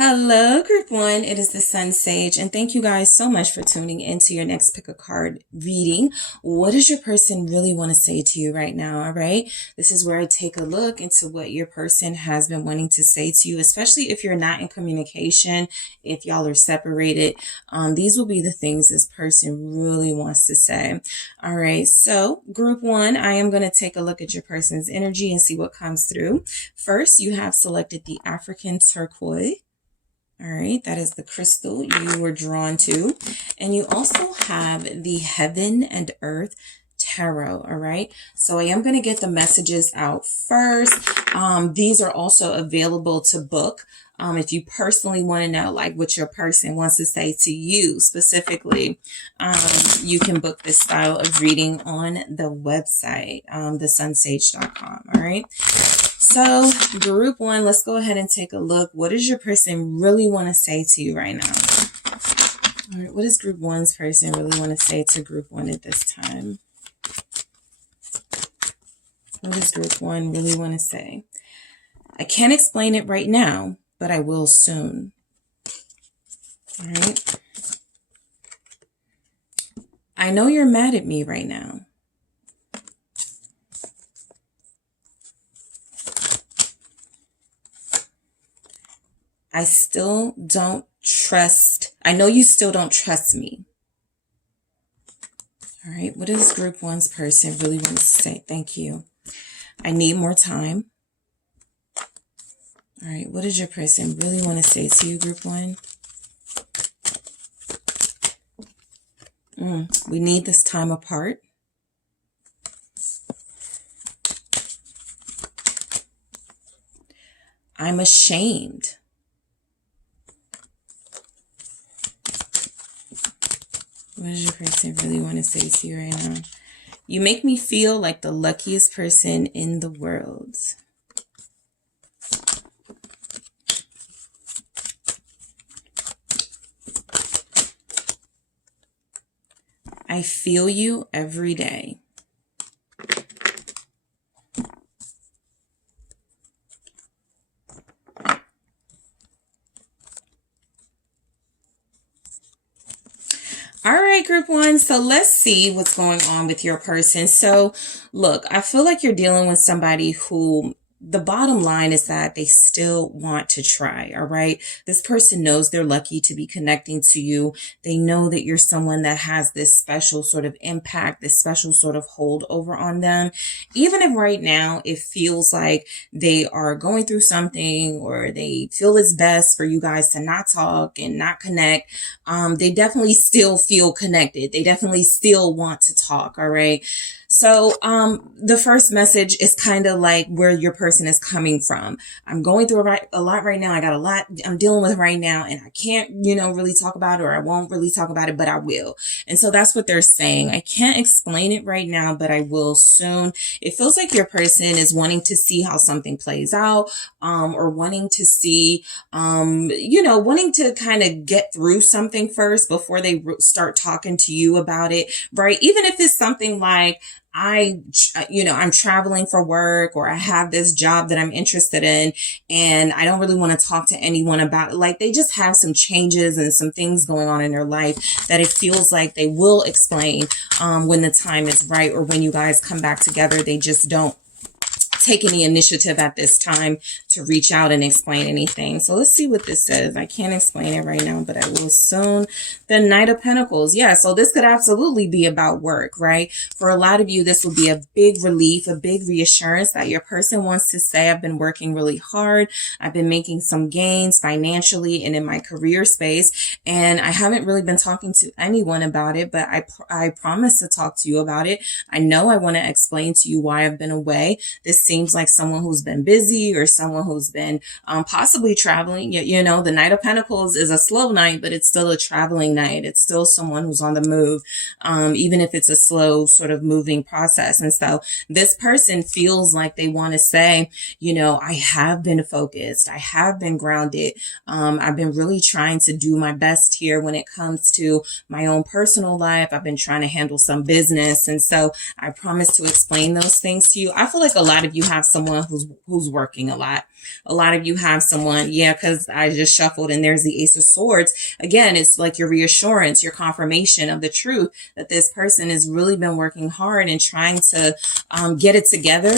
Hello, Group 1. It is the SunSage, and thank you guys so much for tuning into your next pick a card reading. What does your person really want to say to you right now, all right? This is where I take a look into what your person has been wanting to say to you, especially if you're not in communication, if y'all are separated. These will be the things this person really wants to say. All right, so Group 1, I am going to take a look at your person's energy and see what comes through. First, you have selected the African turquoise. All right, that is the crystal you were drawn to. And you also have the Heaven and Earth Tarot, all right? So I am going to get the messages out first. These are also available to book. If you personally want to know like what your person wants to say to you specifically, you can book this style of reading on the website, TheSunSage.com, all right? So Group 1, let's go ahead and take a look. What does your person really want to say to you right now? All right, what does Group 1's person really want to say to Group 1 at this time? What does Group 1 really want to say? I can't explain it right now, but I will soon. All right. I know you're mad at me right now. I still don't trust. I know you still don't trust me. All right. What does Group 1's person really want to say? Thank you. I need more time. All right. What does your person really want to say to you, Group 1? We need this time apart. I'm ashamed. What does your person really want to say to you right now? You make me feel like the luckiest person in the world. I feel you every day. All right, Group 1. So let's see what's going on with your person. So look, I feel like you're dealing with somebody who the bottom line is that they still want to try. All right. This person knows they're lucky to be connecting to you. They know that you're someone that has this special sort of impact, this special sort of hold over on them. Even if right now it feels like they are going through something or they feel it's best for you guys to not talk and not connect. They definitely still feel connected. They definitely still want to talk. All right. So, the first message is kind of like where your person is coming from. I'm going through a lot right now. I got a lot I'm dealing with right now and I can't, really talk about it, or I won't really talk about it, but I will. And so that's what they're saying. I can't explain it right now, but I will soon. It feels like your person is wanting to see how something plays out, or wanting to see, wanting to kind of get through something first before they start talking to you about it, right? Even if it's something like, I'm traveling for work, or I have this job that I'm interested in and I don't really want to talk to anyone about it. Like they just have some changes and some things going on in their life that it feels like they will explain when the time is right, or when you guys come back together. They just don't take any initiative at this time to reach out and explain anything. So let's see what this says. I can't explain it right now, but I will soon. The Knight of Pentacles. Yeah, so this could absolutely be about work, right? For a lot of you, this will be a big relief, a big reassurance that your person wants to say, I've been working really hard. I've been making some gains financially and in my career space, and I haven't really been talking to anyone about it, but I promise to talk to you about it. I know I want to explain to you why I've been away. This seems like someone who's been busy, or someone who's been possibly traveling. The Knight of Pentacles is a slow knight, but it's still a traveling knight. It's still someone who's on the move, even if it's a slow sort of moving process. And so this person feels like they want to say, I have been focused. I have been grounded. I've been really trying to do my best here when it comes to my own personal life. I've been trying to handle some business. And so I promise to explain those things to you. I feel like a lot of you have someone who's working a lot. A lot of you have someone, yeah, because I just shuffled and there's the Ace of Swords. Again, it's like your reassurance, your confirmation of the truth that this person has really been working hard and trying to get it together.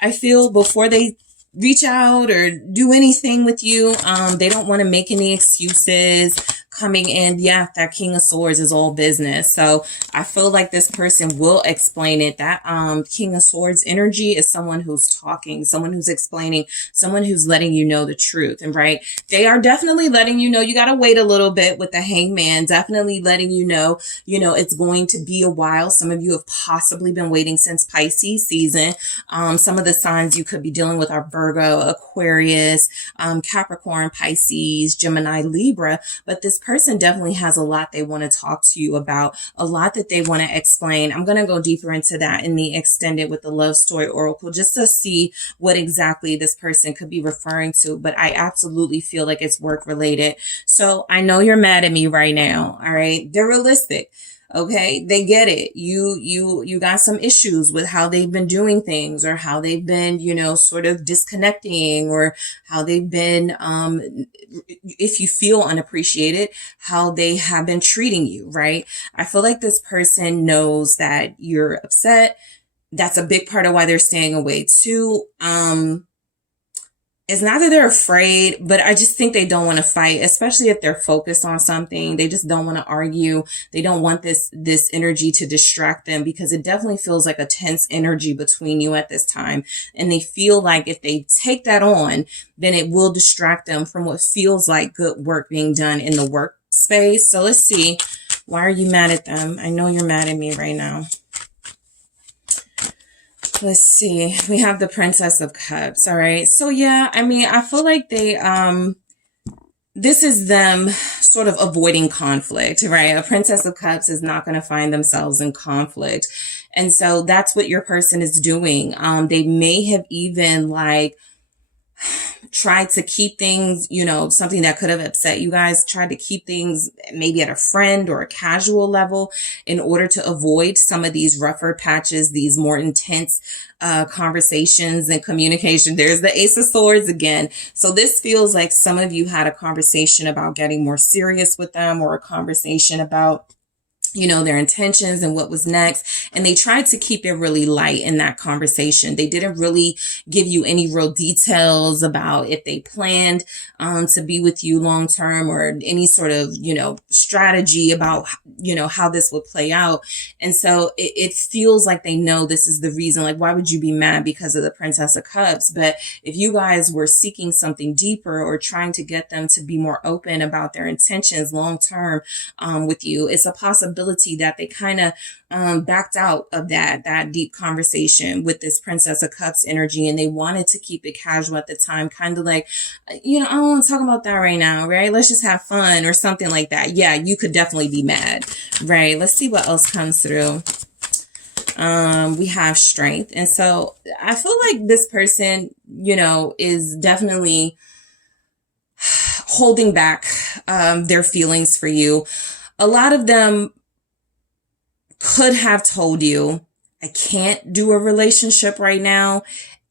I feel before they reach out or do anything with you, they don't want to make any excuses coming in. Yeah, that King of Swords is all business. So I feel like this person will explain it. That King of Swords energy is someone who's talking, someone who's explaining, someone who's letting you know the truth. And right, they are definitely letting you know you got to wait a little bit with the Hangman, definitely letting you know, it's going to be a while. Some of you have possibly been waiting since Pisces season. Some of the signs you could be dealing with are Virgo, Aquarius, Capricorn, Pisces, Gemini, Libra. But this person definitely has a lot they want to talk to you about, a lot that they want to explain. I'm going to go deeper into that in the extended with the Love Story Oracle, just to see what exactly this person could be referring to. But I absolutely feel like it's work related. So I know you're mad at me right now. All right. They're realistic. Okay, they get it. You got some issues with how they've been doing things, or how they've been, sort of disconnecting, or how they've been, if you feel unappreciated, how they have been treating you, right? I feel like this person knows that you're upset. That's a big part of why they're staying away too. It's not that they're afraid, but I just think they don't want to fight, especially if they're focused on something. They just don't want to argue. They don't want this energy to distract them, because it definitely feels like a tense energy between you at this time. And they feel like if they take that on, then it will distract them from what feels like good work being done in the workspace. So let's see. Why are you mad at them? I know you're mad at me right now. Let's see. We have the Princess of Cups. All right. So yeah, I mean, I feel like they, this is them sort of avoiding conflict, right? A Princess of Cups is not going to find themselves in conflict. And so that's what your person is doing. They may have even tried to keep things, something that could have upset you guys, tried to keep things maybe at a friend or a casual level in order to avoid some of these rougher patches, these more intense conversations and communication. There's the Ace of Swords again. So this feels like some of you had a conversation about getting more serious with them, or a conversation about their intentions and what was next. And they tried to keep it really light in that conversation. They didn't really give you any real details about if they planned to be with you long term, or any sort of, strategy about, how this would play out. And so it feels like they know this is the reason. Like, why would you be mad because of the Princess of Cups? But if you guys were seeking something deeper, or trying to get them to be more open about their intentions long term with you, it's a possibility that they kind of backed out of that deep conversation with this Princess of Cups energy, and they wanted to keep it casual at the time, kind of like, I don't want to talk about that right now, right? Let's just have fun, or something like that. Yeah, you could definitely be mad, right? Let's see what else comes through. We have Strength. And so I feel like this person, is definitely holding back their feelings for you. A lot of them could have told you, I can't do a relationship right now.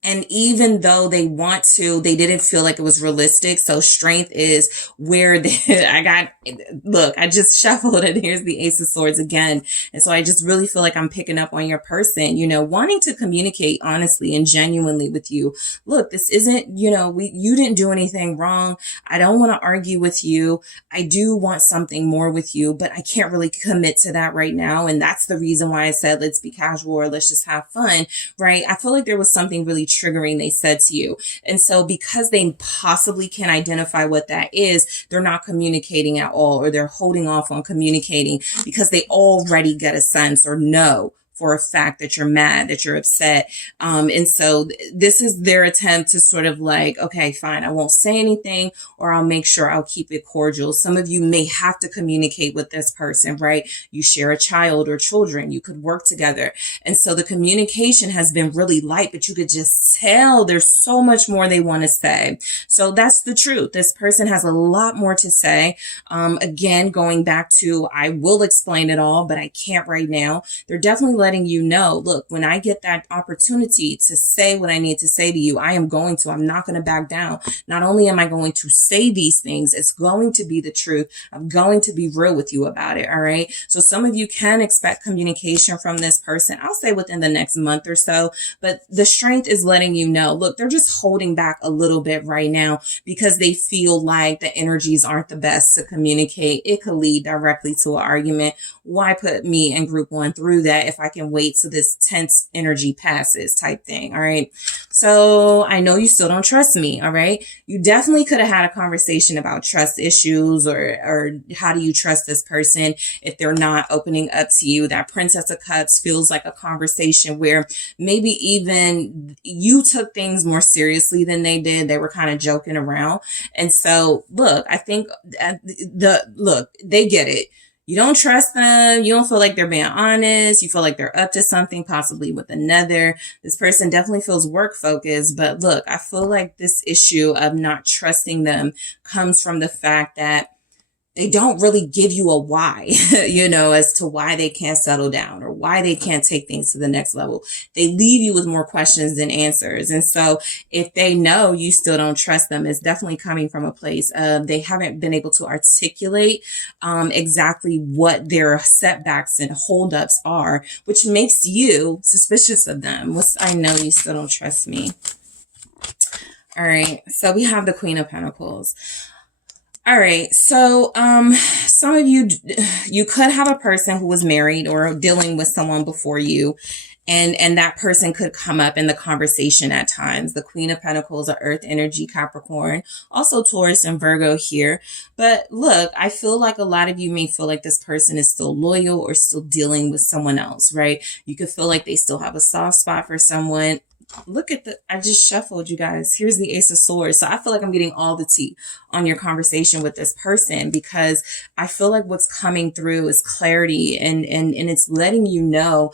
And even though they want to, they didn't feel like it was realistic. So Strength is where I just shuffled, and here's the Ace of Swords again. And so I just really feel like I'm picking up on your person, wanting to communicate honestly and genuinely with you. Look, this isn't, you didn't do anything wrong. I don't want to argue with you. I do want something more with you, but I can't really commit to that right now. And that's the reason why I said, let's be casual, or let's just have fun, right? I feel like there was something really triggering they said to you. And so because they possibly can identify what that is, they're not communicating at all, or they're holding off on communicating because they already get a sense or know for a fact that you're mad, that you're upset. And so this is their attempt to sort of like, okay, fine, I won't say anything, or I'll make sure I'll keep it cordial. Some of you may have to communicate with this person, right? You share a child or children, you could work together. And so the communication has been really light, but you could just tell there's so much more they want to say. So that's the truth. This person has a lot more to say. Again, going back to, I will explain it all, but I can't right now. They're definitely letting you know, look, when I get that opportunity to say what I need to say to you, I am going to. I'm not going to back down. Not only am I going to say these things, it's going to be the truth. I'm going to be real with you about it. All right. So some of you can expect communication from this person, I'll say within the next month or so. But the strength is letting you know, look, they're just holding back a little bit right now because they feel like the energies aren't the best to communicate. It could lead directly to an argument. Why put me and group one through that if I can wait till this tense energy passes type thing? All right. So I know you still don't trust me. All right. You definitely could have had a conversation about trust issues or how do you trust this person if they're not opening up to you. That Princess of Cups feels like a conversation where maybe even you took things more seriously than they did. They were kind of joking around. And so look, I think they get it. You don't trust them. You don't feel like they're being honest. You feel like they're up to something, possibly with another. This person definitely feels work focused. But look, I feel like this issue of not trusting them comes from the fact that they don't really give you a why, as to why they can't settle down or why they can't take things to the next level. They leave you with more questions than answers. And so if they know you still don't trust them, it's definitely coming from a place of they haven't been able to articulate exactly what their setbacks and holdups are, which makes you suspicious of them. I know you still don't trust me. All right. So we have the Queen of Pentacles. All right. So, some of you could have a person who was married or dealing with someone before you, and that person could come up in the conversation at times. The Queen of Pentacles are Earth energy, Capricorn, also Taurus and Virgo here. But look, I feel like a lot of you may feel like this person is still loyal or still dealing with someone else, right? You could feel like they still have a soft spot for someone. Look at I just shuffled, you guys. Here's the Ace of Swords. So I feel like I'm getting all the tea on your conversation with this person because I feel like what's coming through is clarity and it's letting you know,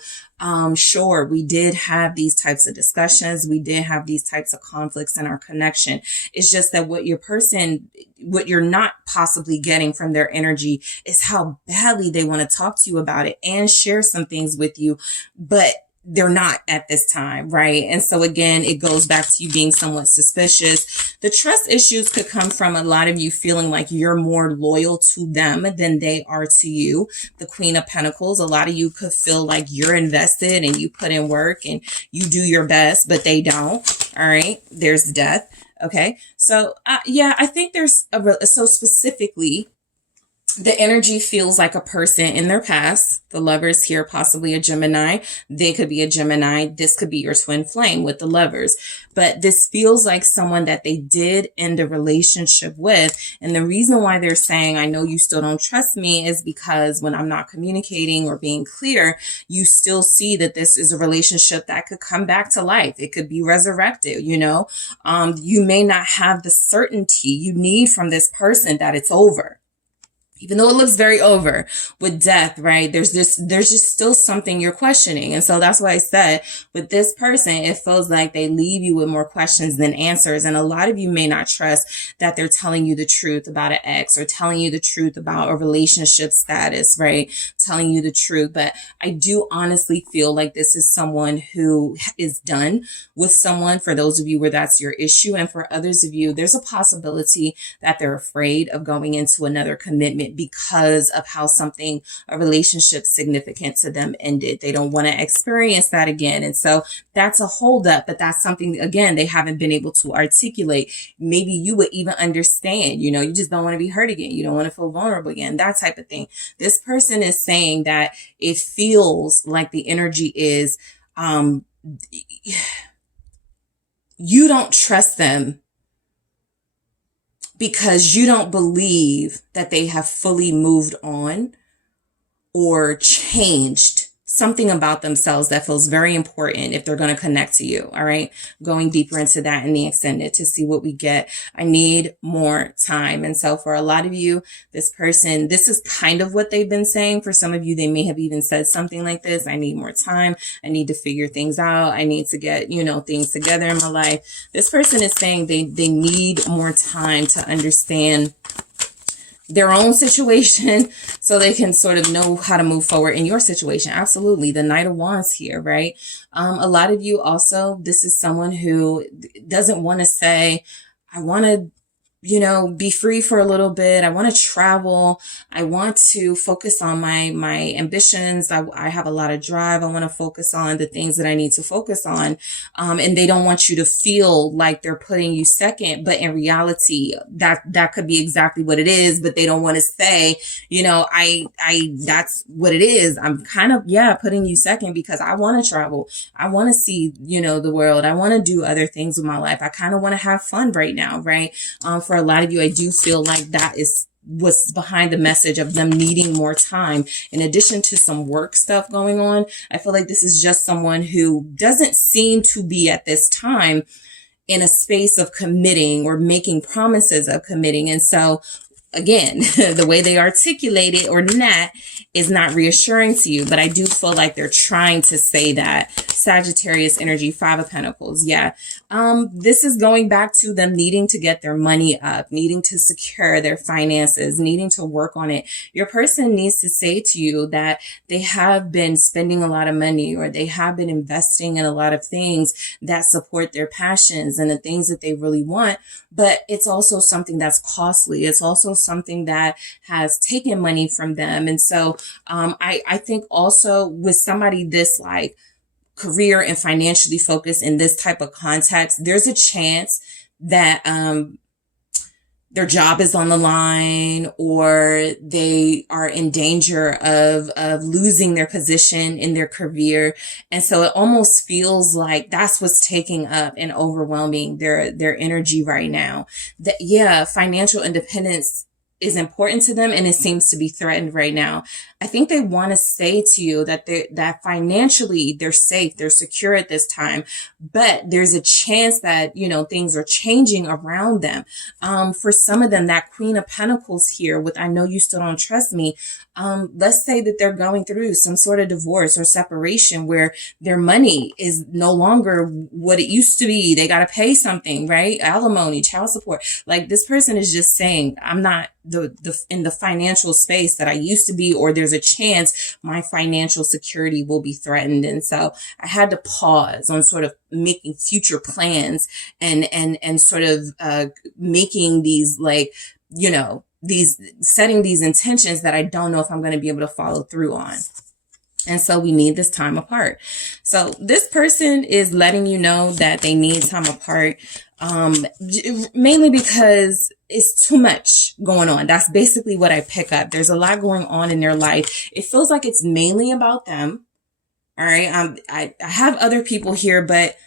sure, we did have these types of discussions. We did have these types of conflicts in our connection. It's just that what you're not possibly getting from their energy is how badly they want to talk to you about it and share some things with you, but they're not at this time, right? And so again, it goes back to you being somewhat suspicious. The trust issues could come from a lot of you feeling like you're more loyal to them than they are to you. The Queen of Pentacles, a lot of you could feel like you're invested and you put in work and you do your best, but they don't. All right. There's Death. Okay. So, I think so specifically, the energy feels like a person in their past. The Lovers here, possibly a Gemini. They could be a Gemini. This could be your twin flame with the Lovers. But this feels like someone that they did end a relationship with. And the reason why they're saying, I know you still don't trust me, is because when I'm not communicating or being clear, you still see that this is a relationship that could come back to life. It could be resurrected, You may not have the certainty you need from this person that it's over. Even though it looks very over with Death, right? There's just still something you're questioning. And so that's why I said with this person, it feels like they leave you with more questions than answers. And a lot of you may not trust that they're telling you the truth about an ex or telling you the truth about a relationship status, right? Telling you the truth. But I do honestly feel like this is someone who is done with someone, for those of you where that's your issue. And for others of you, there's a possibility that they're afraid of going into another commitment because of how a relationship significant to them ended. They don't want to experience that again. And so that's a holdup, but that's something, again, they haven't been able to articulate. Maybe you would even understand, you just don't want to be hurt again. You don't want to feel vulnerable again, that type of thing. This person is saying that it feels like the energy is, you don't trust them because you don't believe that they have fully moved on or changed something about themselves that feels very important if they're going to connect to you. All right. Going deeper into that in the extended to see what we get. I need more time. And so for a lot of you, this person, this is kind of what they've been saying. For some of you, they may have even said something like this. I need more time. I need to figure things out. I need to get, things together in my life. This person is saying they need more time to understand their own situation so they can sort of know how to move forward in your situation. Absolutely. The Knight of Wands here, right? A lot of you also, this is someone who doesn't want to say, I want to, be free for a little bit. I want to travel. I want to focus on my ambitions. I have a lot of drive. I want to focus on the things that I need to focus on. And they don't want you to feel like they're putting you second, but in reality, that could be exactly what it is, but they don't want to say, that's what it is. I'm kind of, putting you second because I want to travel. I want to see, the world. I want to do other things with my life. I kind of want to have fun right now, right? For a lot of you, I do feel like that is what's behind the message of them needing more time. In addition to some work stuff going on, I feel like this is just someone who doesn't seem to be at this time in a space of committing or making promises of committing. And so again, the way they articulate it or not is not reassuring to you, but I do feel like they're trying to say that. Sagittarius energy, 5 of Pentacles. Yeah. This is going back to them needing to get their money up, needing to secure their finances, needing to work on it. Your person needs to say to you that they have been spending a lot of money, or they have been investing in a lot of things that support their passions and the things that they really want. But it's also something that's costly. It's also something that has taken money from them. And so I think also with somebody this like career and financially focused in this type of context, there's a chance that their job is on the line, or they are in danger of losing their position in their career. And so it almost feels like that's what's taking up and overwhelming their energy right now. That, financial independence is important to them, and it seems to be threatened right now. I think they want to say to you that that financially they're safe, they're secure at this time, but there's a chance that, things are changing around them. For some of them, that Queen of Pentacles here with, I know you still don't trust me. Let's say that they're going through some sort of divorce or separation where their money is no longer what it used to be. They got to pay something, right? Alimony, child support. Like, this person is just saying, I'm not in the financial space that I used to be, or there's a chance my financial security will be threatened. And so I had to pause on sort of making future plans and sort of making these setting these intentions that I don't know if I'm going to be able to follow through on. And so we need this time apart. So this person is letting you know that they need time apart, mainly because it's too much going on. That's basically what I pick up. There's a lot going on in their life. It feels like it's mainly about them. All right. I have other people here, but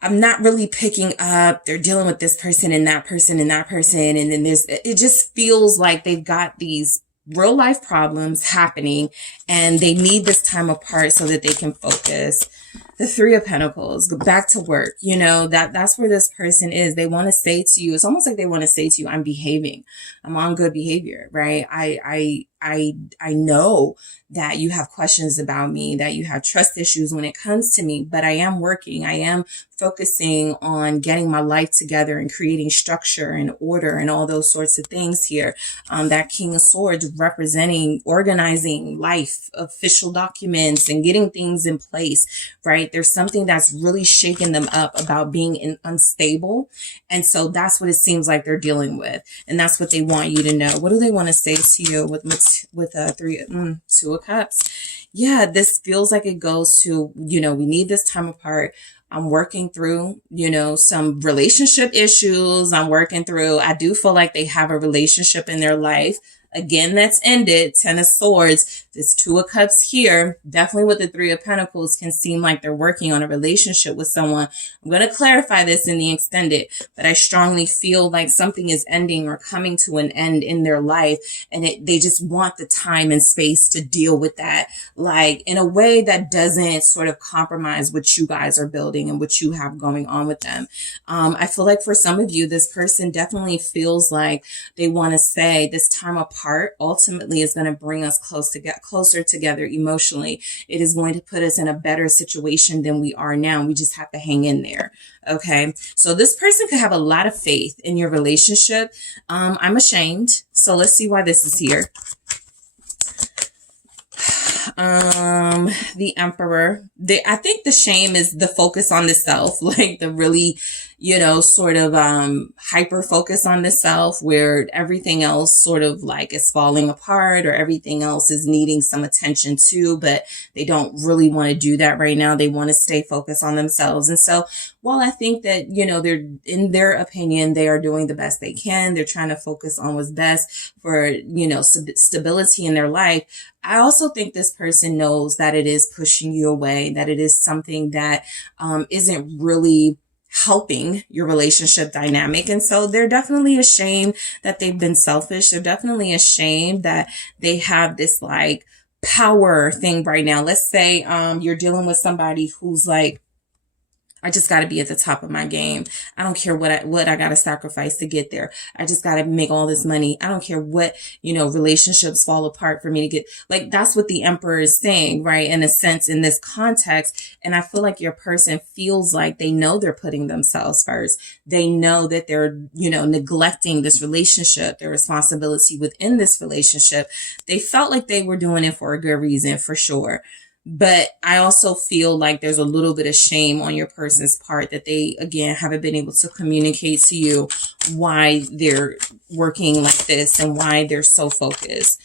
I'm not really picking up. They're dealing with this person and that person and that person. And then it just feels like they've got these real life problems happening and they need this time apart so that they can focus. The 3 of Pentacles, go back to work. That's where this person is. They want to say to you, it's almost like they want to say to you, I'm behaving. I'm on good behavior, right? I know that you have questions about me, that you have trust issues when it comes to me, but I am working. I am focusing on getting my life together and creating structure and order and all those sorts of things here. That King of Swords representing organizing life, official documents, and getting things in place, right? There's something that's really shaking them up about being unstable. And so that's what it seems like they're dealing with. And that's what they want you to know. What do they want to say to you with 2 of Cups? Yeah, this feels like it goes to, we need this time apart. I'm working through, some relationship issues. I do feel like they have a relationship in their life. Again, that's ended. 10 of Swords. This 2 of Cups here, definitely with the 3 of Pentacles, can seem like they're working on a relationship with someone. I'm going to clarify this in the extended, but I strongly feel like something is ending or coming to an end in their life, and they just want the time and space to deal with that, like in a way that doesn't sort of compromise what you guys are building and what you have going on with them. I feel like for some of you, this person definitely feels like they want to say this time apart apart, ultimately is going to bring us closer together emotionally. It is going to put us in a better situation than we are now. We just have to hang in there. Okay. So this person could have a lot of faith in your relationship. I'm ashamed. So let's see why this is here. The Emperor. I think the shame is the focus on the self, like the really, sort of hyper focus on the self, where everything else sort of like is falling apart, or everything else is needing some attention too, but they don't really want to do that right now. They want to stay focused on themselves. And so while I think that, they're, in their opinion, they are doing the best they can, they're trying to focus on what's best for, stability in their life, I also think this person knows that it is pushing you away, that it is something that isn't really helping your relationship dynamic. And so they're definitely ashamed that they've been selfish. They're definitely ashamed that they have this like power thing right now. Let's say you're dealing with somebody who's like, I just got to be at the top of my game. I don't care what I got to sacrifice to get there. I just got to make all this money. I don't care what, relationships fall apart for me to get, like, that's what the Emperor is saying, right? In a sense, in this context. And I feel like your person feels like they know they're putting themselves first. They know that they're, neglecting this relationship, their responsibility within this relationship. They felt like they were doing it for a good reason, for sure. But I also feel like there's a little bit of shame on your person's part that they, again, haven't been able to communicate to you why they're working like this and why they're so focused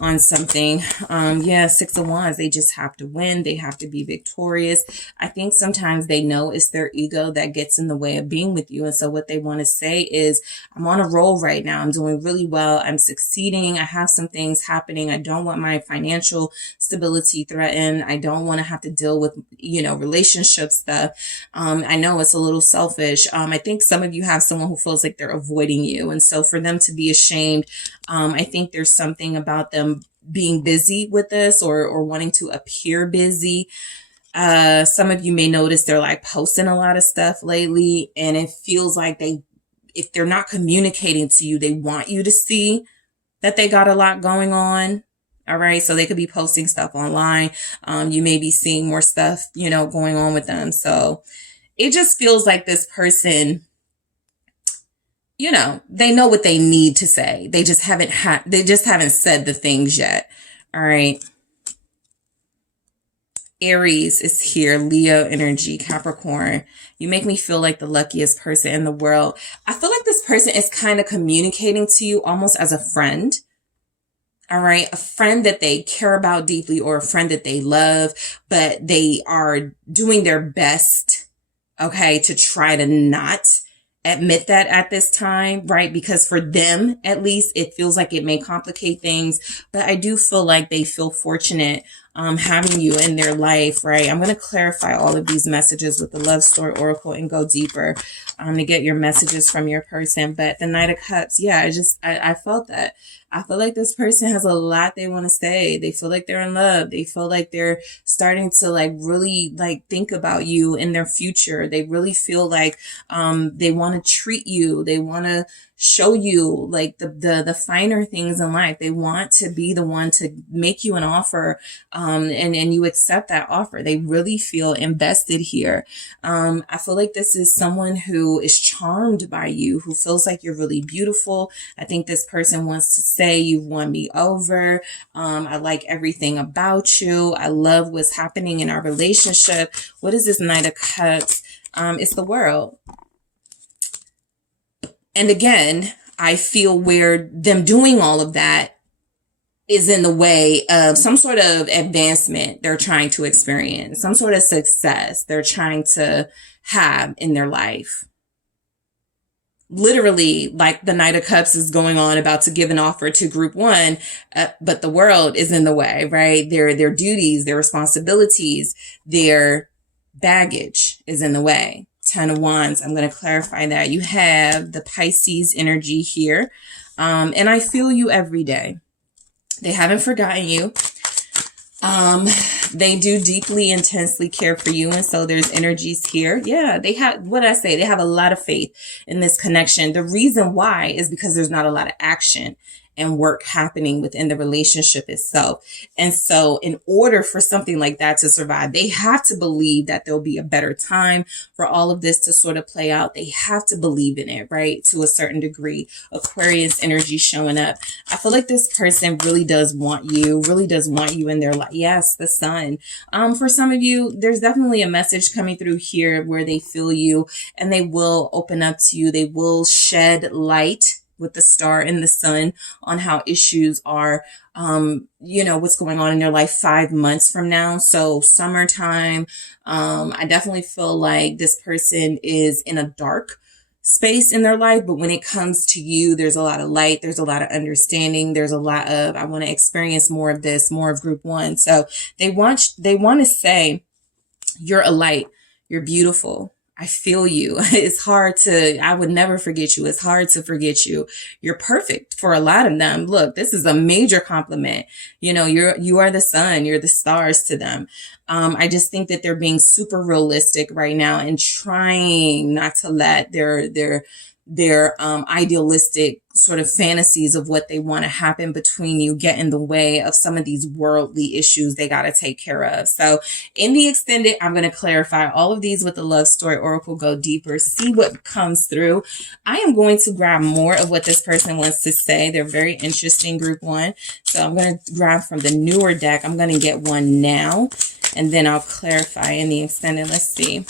on something. Six of Wands, they just have to win. They have to be victorious. I think sometimes they know it's their ego that gets in the way of being with you. And so what they want to say is, I'm on a roll right now. I'm doing really well. I'm succeeding. I have some things happening. I don't want my financial stability threatened. I don't want to have to deal with, relationship stuff. I know it's a little selfish. I think some of you have someone who feels like they're avoiding you. And so for them to be ashamed, I think there's something about them being busy with this or wanting to appear busy. Some of you may notice they're like posting a lot of stuff lately, and it feels like if they're not communicating to you, they want you to see that they got a lot going on. All right. So they could be posting stuff online. You may be seeing more stuff, going on with them. So it just feels like this person, they know what they need to say. They just haven't said the things yet. All right. Aries is here. Leo energy, Capricorn. You make me feel like the luckiest person in the world. I feel like this person is kind of communicating to you almost as a friend. All right. A friend that they care about deeply, or a friend that they love, but they are doing their best, okay, to try to not admit that at this time, right? Because for them, at least, it feels like it may complicate things, but I do feel like they feel fortunate having you in their life, right? I'm going to clarify all of these messages with the Love Story Oracle and go deeper to get your messages from your person. But the Knight of Cups, yeah, I felt that. I feel like this person has a lot they want to say. They feel like they're in love. They feel like they're starting to like really like think about you in their future. They really feel like they want to treat you. They want to show you like the finer things in life. They want to be the one to make you an offer and you accept that offer. They really feel invested here. I feel like this is someone who is charmed by you, who feels like you're really beautiful. I think this person wants to say, you've won me over. I like everything about you. I love what's happening in our relationship. What is this Knight of Cups? It's the World. And again, I feel where them doing all of that is in the way of some sort of advancement they're trying to experience, some sort of success they're trying to have in their life. Literally, like the Knight of Cups is going on about to give an offer to group one, but the World is in the way, right? Their duties, their responsibilities, their baggage is in the way. 10 of Wands. I'm going to clarify that. You have the Pisces energy here. And I feel you every day. They haven't forgotten you. They do deeply, intensely care for you. And so there's energies here. Yeah, they have, what I say, they have a lot of faith in this connection. The reason why is because there's not a lot of action. and work happening within the relationship itself. And so in order for something like that to survive, they have to believe that there'll be a better time for all of this to sort of play out. They have to believe in it, right? To a certain degree. Aquarius energy showing up. I feel like this person really does want you in their life. Yes, the sun. For some of you, there's definitely a message coming through here where they feel you and they will open up to you. They will shed light with the star and the sun on how issues are, what's going on in their life 5 months from now. So summertime, I definitely feel like this person is in a dark space in their life, but when it comes to you, there's a lot of light, there's a lot of understanding, there's a lot of, I want to experience more of this, more of group one. So they want to say, you're a light, you're beautiful, I feel you. I would never forget you. It's hard to forget you. You're perfect for a lot of them. Look, this is a major compliment. You are the sun, you're the stars to them. I just think that they're being super realistic right now and trying not to let their idealistic sort of fantasies of what they want to happen between you get in the way of some of these worldly issues they got to take care of. So in the extended, I'm going to clarify all of these with the love story oracle, go deeper, see what comes through. I am going to grab more of what this person wants to say. They're very interesting, group one. So I'm going to grab from the newer deck. I'm going to get one now, and then I'll clarify in the extended. Let's see.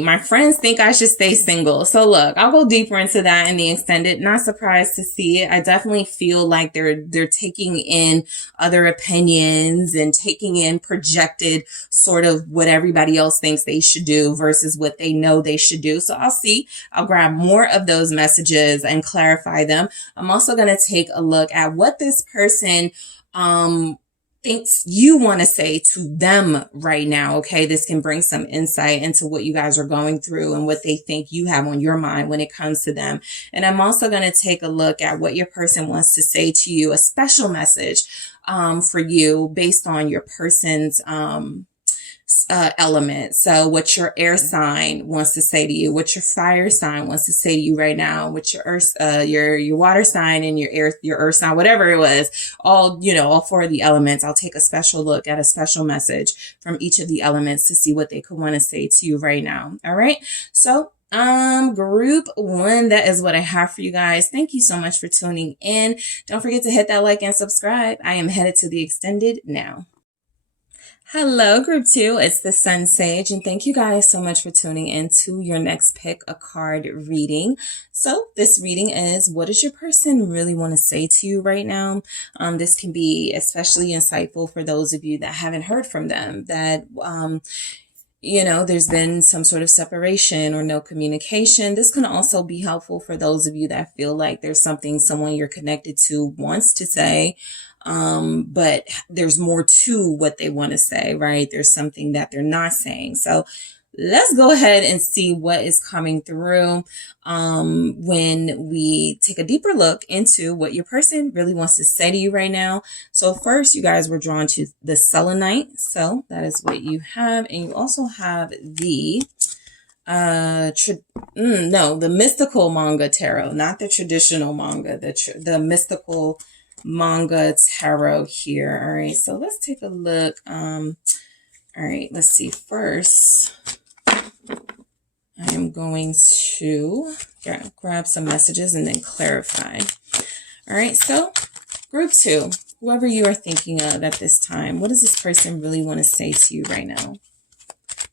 My friends think I should stay single. So look, I'll go deeper into that in the extended. Not surprised to see it. I definitely feel like they're taking in other opinions and taking in projected sort of what everybody else thinks they should do versus what they know they should do. So I'll grab more of those messages and clarify them. I'm also going to take a look at what this person, thinks you want to say to them right now. Okay. This can bring some insight into what you guys are going through and what they think you have on your mind when it comes to them. And I'm also going to take a look at what your person wants to say to you, a special message, for you based on your person's, element. So what your air sign wants to say to you, what your fire sign wants to say to you right now, what your earth, your water sign and your earth sign, whatever it was, all 4 of the elements. I'll take a special look at a special message from each of the elements to see what they could want to say to you right now. All right. So group one, that is what I have for you guys. Thank you so much for tuning in. Don't forget to hit that like and subscribe. I am headed to the extended now. Hello, group two. It's the SunSage, and thank you guys so much for tuning in to your next pick a card reading. So this reading is, what does your person really want to say to you right now? This can be especially insightful for those of you that haven't heard from them, that there's been some sort of separation or no communication. This can also be helpful for those of you that feel like there's something someone you're connected to wants to say, but there's more to what they want to say, right? There's something that they're not saying. So let's go ahead and see what is coming through when we take a deeper look into what your person really wants to say to you right now. So first, you guys were drawn to the selenite. So that is what you have. And you also have the the mystical manga tarot, not the traditional manga, the mystical manga tarot here. All right, so let's take a look. All right, let's see. First, I am going to grab some messages and then clarify. All right, so group two, whoever you are thinking of at this time, what does this person really want to say to you right now?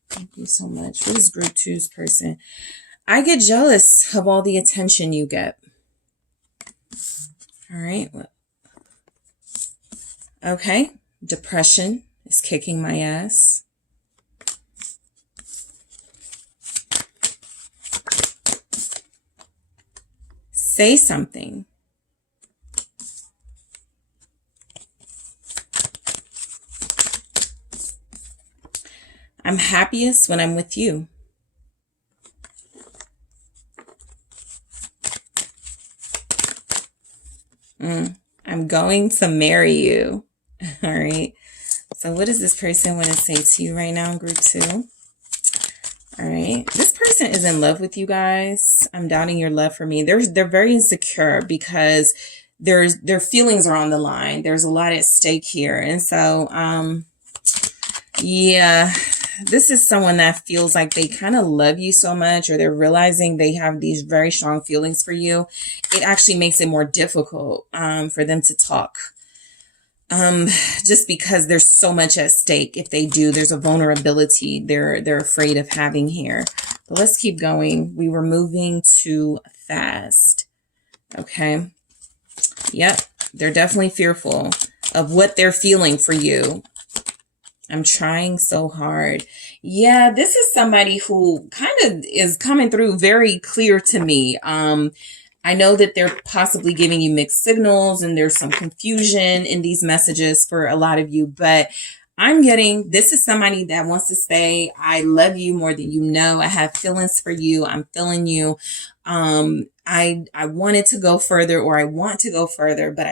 Thank you so much. What is group two's person? I get jealous of all the attention you get. All right. Okay. Depression is kicking my ass. Say something. I'm happiest when I'm with you. I'm going to marry you. All right. So what does this person want to say to you right now, group two? All right. This person is in love with you guys. I'm doubting your love for me. They're very insecure because their feelings are on the line. There's a lot at stake here. And so, yeah, this is someone that feels like they kind of love you so much, or they're realizing they have these very strong feelings for you. It actually makes it more difficult, for them to talk. Just because there's so much at stake. If they do, there's a vulnerability they're afraid of having here. But let's keep going. We were moving too fast. Okay. Yep. They're definitely fearful of what they're feeling for you. I'm trying so hard. Yeah, this is somebody who kind of is coming through very clear to me. I know that they're possibly giving you mixed signals and there's some confusion in these messages for a lot of you, but I'm getting, this is somebody that wants to say, I love you more than you know. I have feelings for you. I'm feeling you. I wanted to go further, or I want to go further, but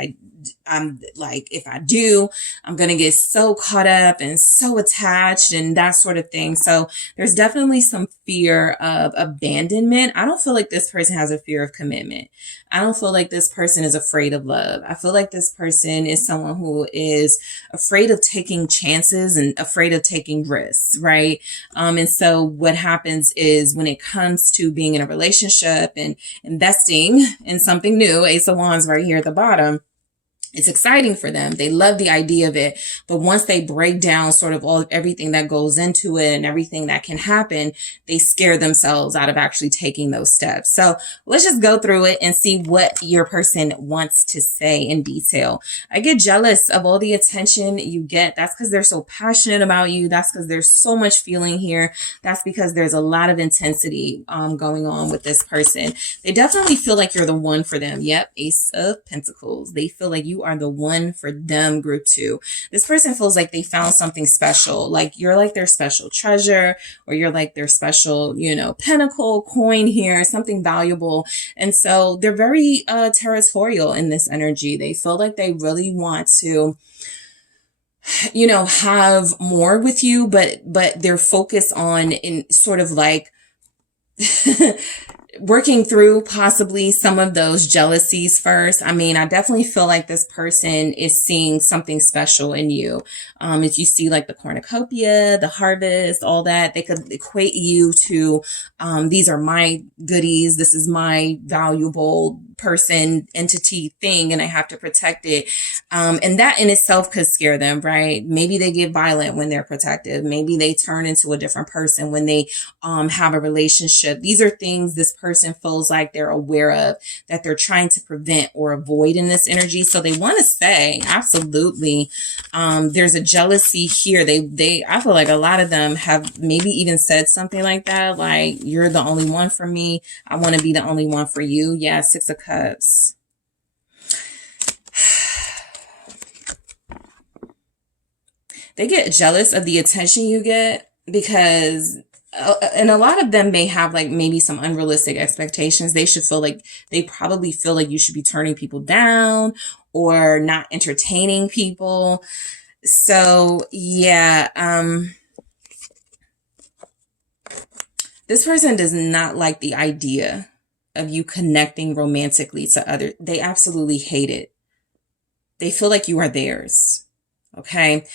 I'm like, if I do, I'm going to get so caught up and so attached and that sort of thing. So there's definitely some fear of abandonment. I don't feel like this person has a fear of commitment. I don't feel like this person is afraid of love. I feel like this person is someone who is afraid of taking chances and afraid of taking risks, right? And so what happens is when it comes to being in a relationship and investing in something new, Ace of Wands right here at the bottom, it's exciting for them. They love the idea of it. But once they break down sort of everything that goes into it and everything that can happen, they scare themselves out of actually taking those steps. So let's just go through it and see what your person wants to say in detail. I get jealous of all the attention you get. That's because they're so passionate about you. That's because there's so much feeling here. That's because there's a lot of intensity going on with this person. They definitely feel like you're the one for them. Yep. Ace of Pentacles. They feel like you are the one for them, group 2. This person feels like they found something special, like you're like their special treasure, or you're like their special, pentacle, coin here, something valuable. And so they're very territorial in this energy. They feel like they really want to have more with you, but they're focused on in sort of like working through possibly some of those jealousies first. I mean, I definitely feel like this person is seeing something special in you. If you see like the cornucopia, the harvest, all that, they could equate you to, these are my goodies. This is my valuable person, entity, thing, and I have to protect it. And that in itself could scare them, right? Maybe they get violent when they're protective. Maybe they turn into a different person when they have a relationship. These are things this person feels like they're aware of, that they're trying to prevent or avoid in this energy. So they want to say, absolutely, there's a jealousy here. I feel like a lot of them have maybe even said something like that, like, you're the only one for me. I want to be the only one for you. Yeah, 6 of Cups. They get jealous of the attention you get because, and a lot of them may have like maybe some unrealistic expectations. They probably feel like you should be turning people down or not entertaining people. So yeah, this person does not like the idea of you connecting romantically to others. They absolutely hate it. They feel like you are theirs. Okay.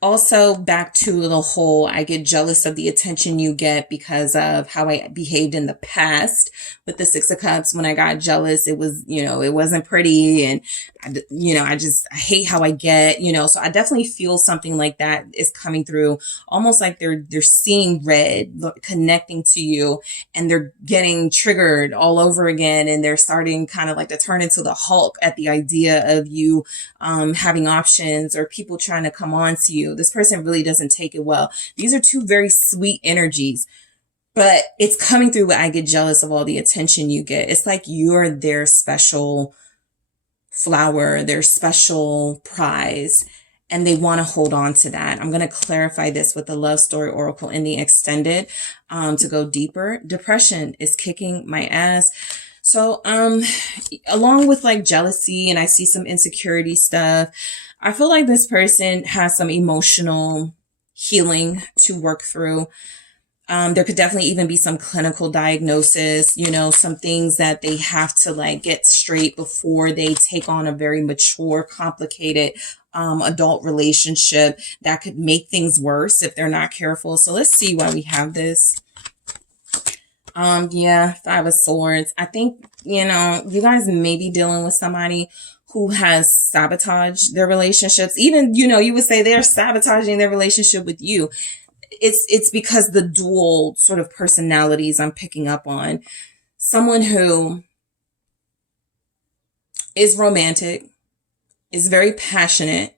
Also back to the whole, I get jealous of the attention you get because of how I behaved in the past with the 6 of Cups. When I got jealous, it was, it wasn't pretty. And I hate how I get, so I definitely feel something like that is coming through, almost like they're seeing red, connecting to you, and they're getting triggered all over again. And they're starting kind of like to turn into the Hulk at the idea of you, having options or people trying to come on to you. This person really doesn't take it well. These are two very sweet energies, but it's coming through where I get jealous of all the attention you get. It's like you're their special flower, their special prize, and they want to hold on to that. I'm going to clarify this with the Love Story Oracle in the extended to go deeper. Depression is kicking my ass. So, along with like jealousy, and I see some insecurity stuff, I feel like this person has some emotional healing to work through. There could definitely even be some clinical diagnosis, you know, some things that they have to like get straight before they take on a very mature, complicated adult relationship that could make things worse if they're not careful. So let's see why we have this. Yeah, Five of Swords. I think, you know, you guys may be dealing with somebody who has sabotaged their relationships. Even, you know, you would say they're sabotaging their relationship with you. It's because the dual sort of personalities I'm picking up on. Someone who is romantic, is very passionate,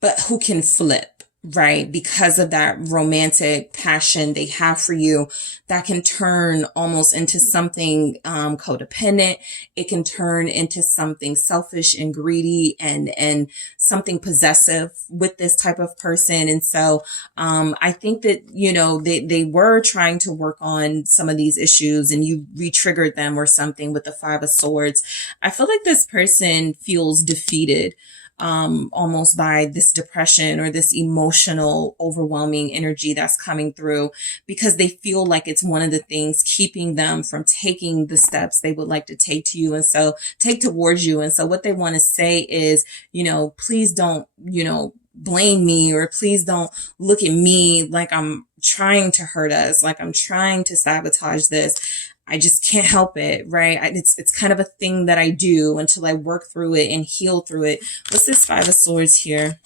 but who can flip, right? Because of that romantic passion they have for you, that can turn almost into something codependent. It can turn into something selfish and greedy and something possessive with this type of person. And so I think that, you know, they were trying to work on some of these issues and you re-triggered them or something with the Five of Swords. I feel like this person feels defeated almost by this depression or this emotional, overwhelming energy that's coming through because they feel like it's one of the things keeping them from taking the steps they would like to take to you and so take towards you. And so what they want to say is, you know, please don't, you know, blame me or please don't look at me like I'm trying to hurt us, like I'm trying to sabotage this. I just can't help it, right? It's kind of a thing that I do until I work through it and heal through it. What's this Five of Swords here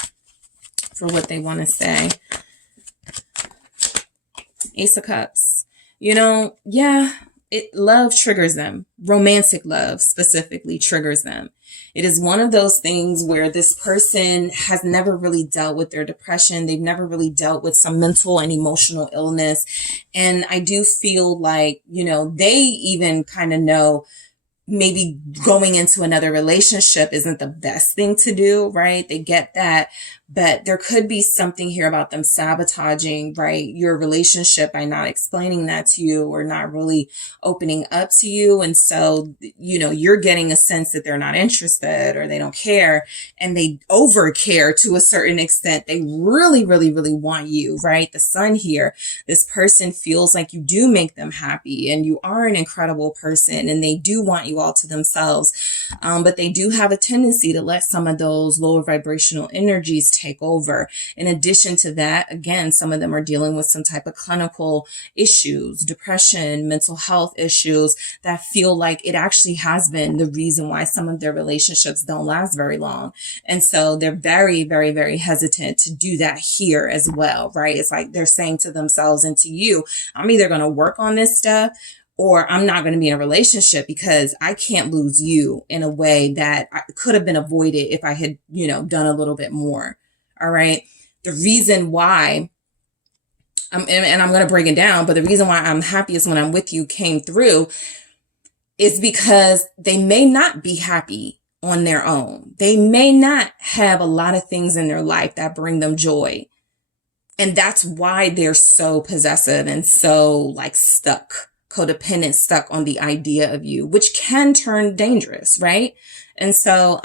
for what they want to say? Ace of Cups. You know, yeah, love triggers them. Romantic love specifically triggers them. It is one of those things where this person has never really dealt with their depression. They've never really dealt with some mental and emotional illness. And I do feel like, you know, they even kind of know maybe going into another relationship isn't the best thing to do, right? They get that, but there could be something here about them sabotaging, right, your relationship by not explaining that to you or not really opening up to you. And so, you know, you're getting a sense that they're not interested or they don't care and they over care to a certain extent. They really, really, really want you, right? The Sun here, this person feels like you do make them happy and you are an incredible person and they do want you all to themselves. But they do have a tendency to let some of those lower vibrational energies take over. In addition to that, again, some of them are dealing with some type of clinical issues, depression, mental health issues that feel like it actually has been the reason why some of their relationships don't last very long. And so they're very, very, very hesitant to do that here as well, right? It's like they're saying to themselves and to you, I'm either going to work on this stuff or I'm not going to be in a relationship because I can't lose you in a way that could have been avoided if I had, you know, done a little bit more. All right. The reason why and I'm going to break it down, but the reason why I'm happiest when I'm with you came through is because they may not be happy on their own. They may not have a lot of things in their life that bring them joy. And that's why they're so possessive and so like stuck. Codependent, stuck on the idea of you, which can turn dangerous, right? And so,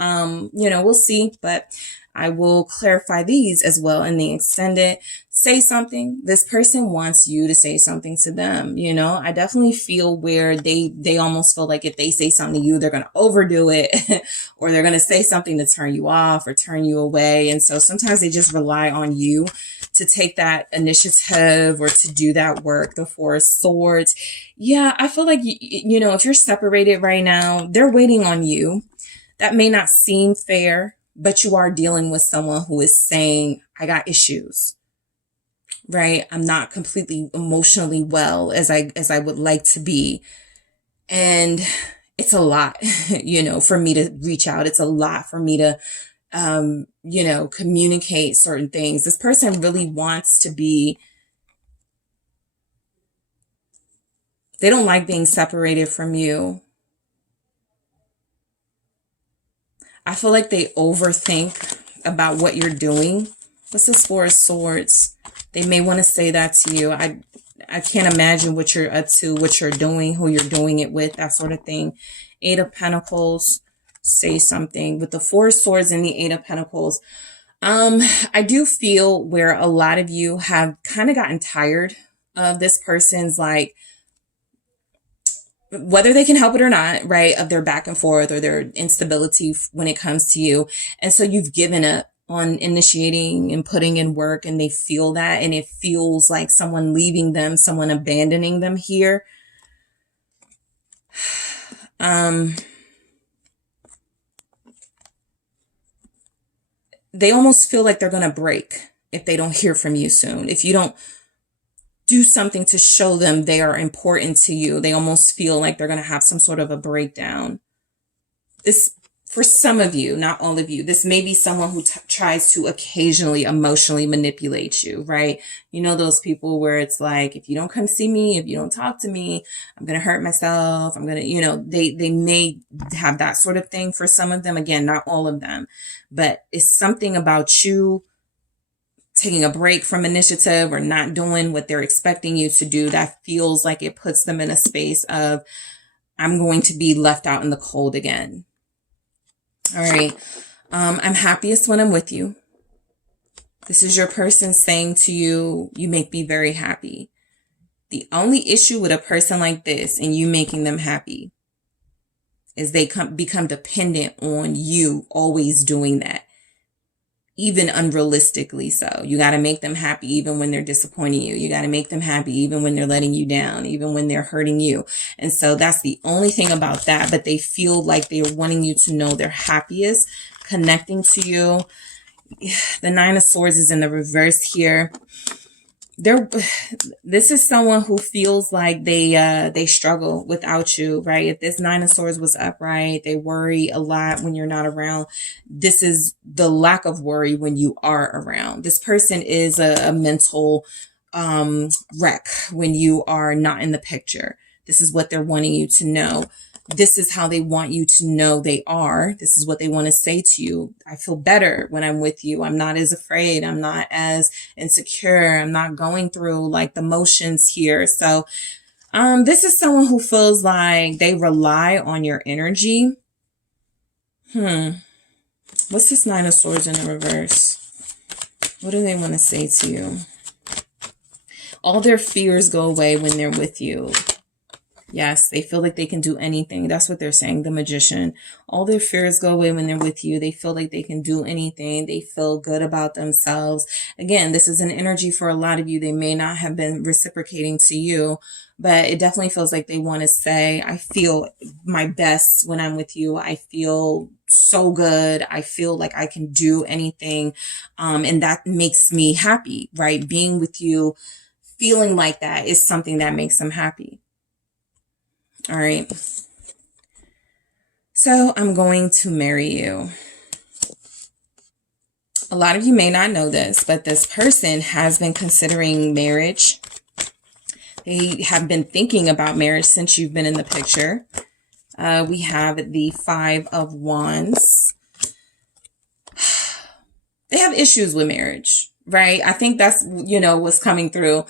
you know, we'll see, but I will clarify these as well in the extended. Say something. This person wants you to say something to them. You know, I definitely feel where they almost feel like if they say something to you, they're going to overdo it or they're going to say something to turn you off or turn you away. And so sometimes they just rely on you to take that initiative or to do that work. The Four of Swords. Yeah, I feel like, you know, if you're separated right now, they're waiting on you. That may not seem fair, but you are dealing with someone who is saying, I got issues, right? I'm not completely emotionally well as I would like to be. And it's a lot, you know, for me to reach out. It's a lot for me to, you know, communicate certain things. This person really wants to be, they don't like being separated from you. I feel like they overthink about what you're doing. What's this Four of Swords? They may want to say that to you. I can't imagine what you're up to, what you're doing, who you're doing it with, that sort of thing. Eight of Pentacles. Say something. With the Four of Swords and the Eight of Pentacles, I do feel where a lot of you have kind of gotten tired of this person's, like, whether they can help it or not, right, of their back and forth or their instability when it comes to you. And so you've given up on initiating and putting in work, and they feel that, and it feels like someone leaving them, someone abandoning them here. They almost feel like they're going to break if they don't hear from you soon. If you don't do something to show them they are important to you, they almost feel like they're going to have some sort of a breakdown. This, for some of you, not all of you, this may be someone who tries to occasionally emotionally manipulate you, right? You know, those people where it's like, if you don't come see me, if you don't talk to me, I'm going to hurt myself. I'm going to, you know, they may have that sort of thing for some of them. Again, not all of them, but it's something about you taking a break from initiative or not doing what they're expecting you to do that feels like it puts them in a space of, I'm going to be left out in the cold again. All right. I'm happiest when I'm with you. This is your person saying to you, you make me very happy. The only issue with a person like this and you making them happy is they become dependent on you always doing that. Even unrealistically so. You got to make them happy even when they're disappointing you. You got to make them happy even when they're letting you down, even when they're hurting you. And so that's the only thing about that. But they feel like they're wanting you to know they're happiest connecting to you. The Nine of Swords is in the reverse here. This is someone who feels like they struggle without you, right? If this Nine of Swords was upright, they worry a lot when you're not around. This is the lack of worry when you are around. This person is a mental wreck when you are not in the picture. This is what they're wanting you to know. This is how they want you to know they are. This is what they want to say to you. I feel better when I'm with you. I'm not as afraid. I'm not as insecure. I'm not going through like the motions here. So this is someone who feels like they rely on your energy. What's this Nine of Swords in the reverse? What do they want to say to you? All their fears go away when they're with you. Yes, they feel like they can do anything. That's what they're saying, the Magician. All their fears go away when they're with you. They feel like they can do anything. They feel good about themselves. Again, this is an energy for a lot of you. They may not have been reciprocating to you, but it definitely feels like they want to say, I feel my best when I'm with you. I feel so good. I feel like I can do anything. And that makes me happy, right? Being with you, feeling like that is something that makes them happy. All right. So I'm going to marry you. A lot of you may not know this, but this person has been considering marriage. They have been thinking about marriage since you've been in the picture. We have the Five of Wands. They have issues with marriage, right? I think that's, you know, what's coming through.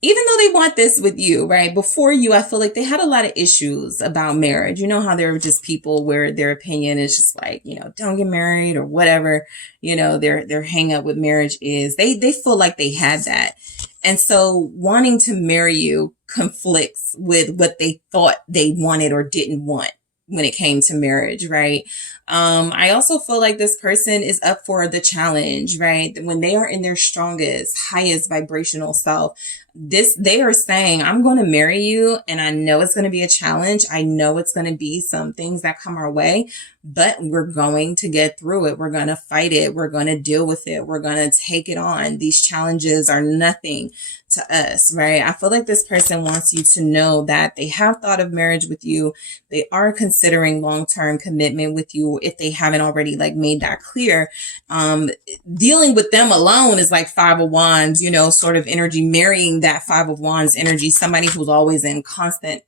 Even though they want this with you, right? Before you, I feel like they had a lot of issues about marriage. You know how there are just people where their opinion is just like, you know, don't get married or whatever, you know, their hang up with marriage is. They feel like they had that. And so wanting to marry you conflicts with what they thought they wanted or didn't want when it came to marriage, right? I also feel like this person is up for the challenge, right? When they are in their strongest, highest vibrational self, they are saying, I'm going to marry you, and I know it's going to be a challenge. I know it's going to be some things that come our way, but we're going to get through it. We're going to fight it. We're going to deal with it. We're going to take it on. These challenges are nothing to us, right? I feel like this person wants you to know that they have thought of marriage with you. They are considering long-term commitment with you if they haven't already like made that clear. Dealing with them alone is like Five of Wands, you know, sort of energy, marrying that Five of Wands energy, somebody who's always in constant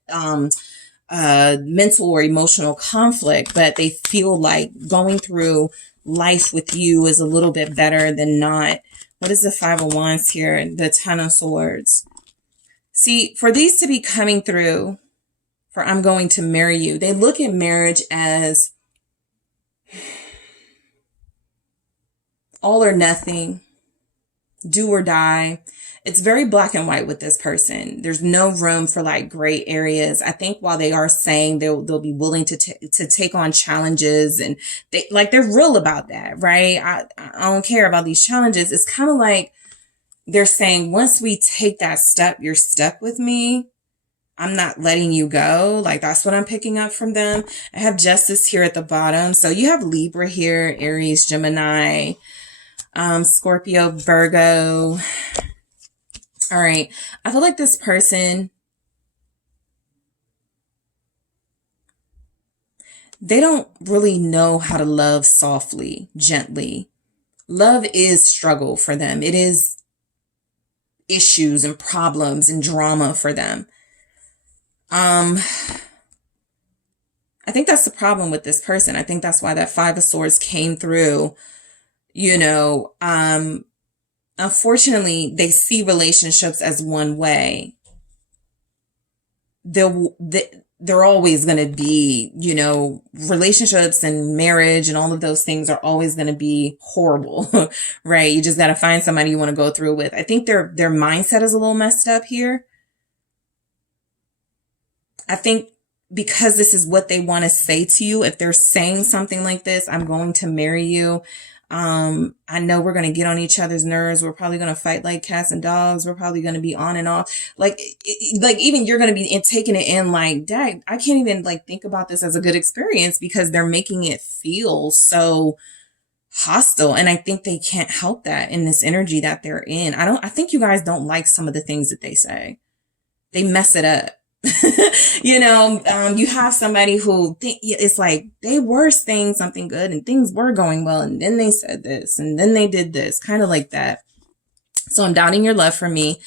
mental or emotional conflict, but they feel like going through life with you is a little bit better than not. What is the Five of Wands here? The Ten of Swords. See, for these to be coming through, for I'm going to marry you, they look at marriage as all or nothing. do or die. It's very black and white with this person. There's no room for like gray areas. I think while they are saying they'll be willing to take on challenges, and they're real about that, right? I don't care about these challenges. It's kind of like they're saying, once we take that step, you're stuck with me. I'm not letting you go. Like, that's what I'm picking up from them. I have Justice here at the bottom. So you have Libra here, Aries, Gemini, Scorpio, Virgo. All right. I feel like this person, they don't really know how to love softly, gently. Love is struggle for them. It is issues and problems and drama for them. I think that's the problem with this person. I think that's why that Five of Swords came through. Unfortunately, they see relationships as one way. They're always going to be, relationships and marriage and all of those things are always going to be horrible, right? You just got to find somebody you want to go through with. I think their mindset is a little messed up here. I think because this is what they want to say to you, if they're saying something like this, I'm going to marry you. I know we're going to get on each other's nerves. We're probably going to fight like cats and dogs. We're probably going to be on and off. Like even you're going to be taking it in like, dang, I can't even like think about this as a good experience because they're making it feel so hostile. And I think they can't help that in this energy that they're in. I think you guys don't like some of the things that they say. They mess it up. You have somebody who it's like they were saying something good and things were going well, and then they said this and then they did this, kind of like that. So I'm doubting your love for me.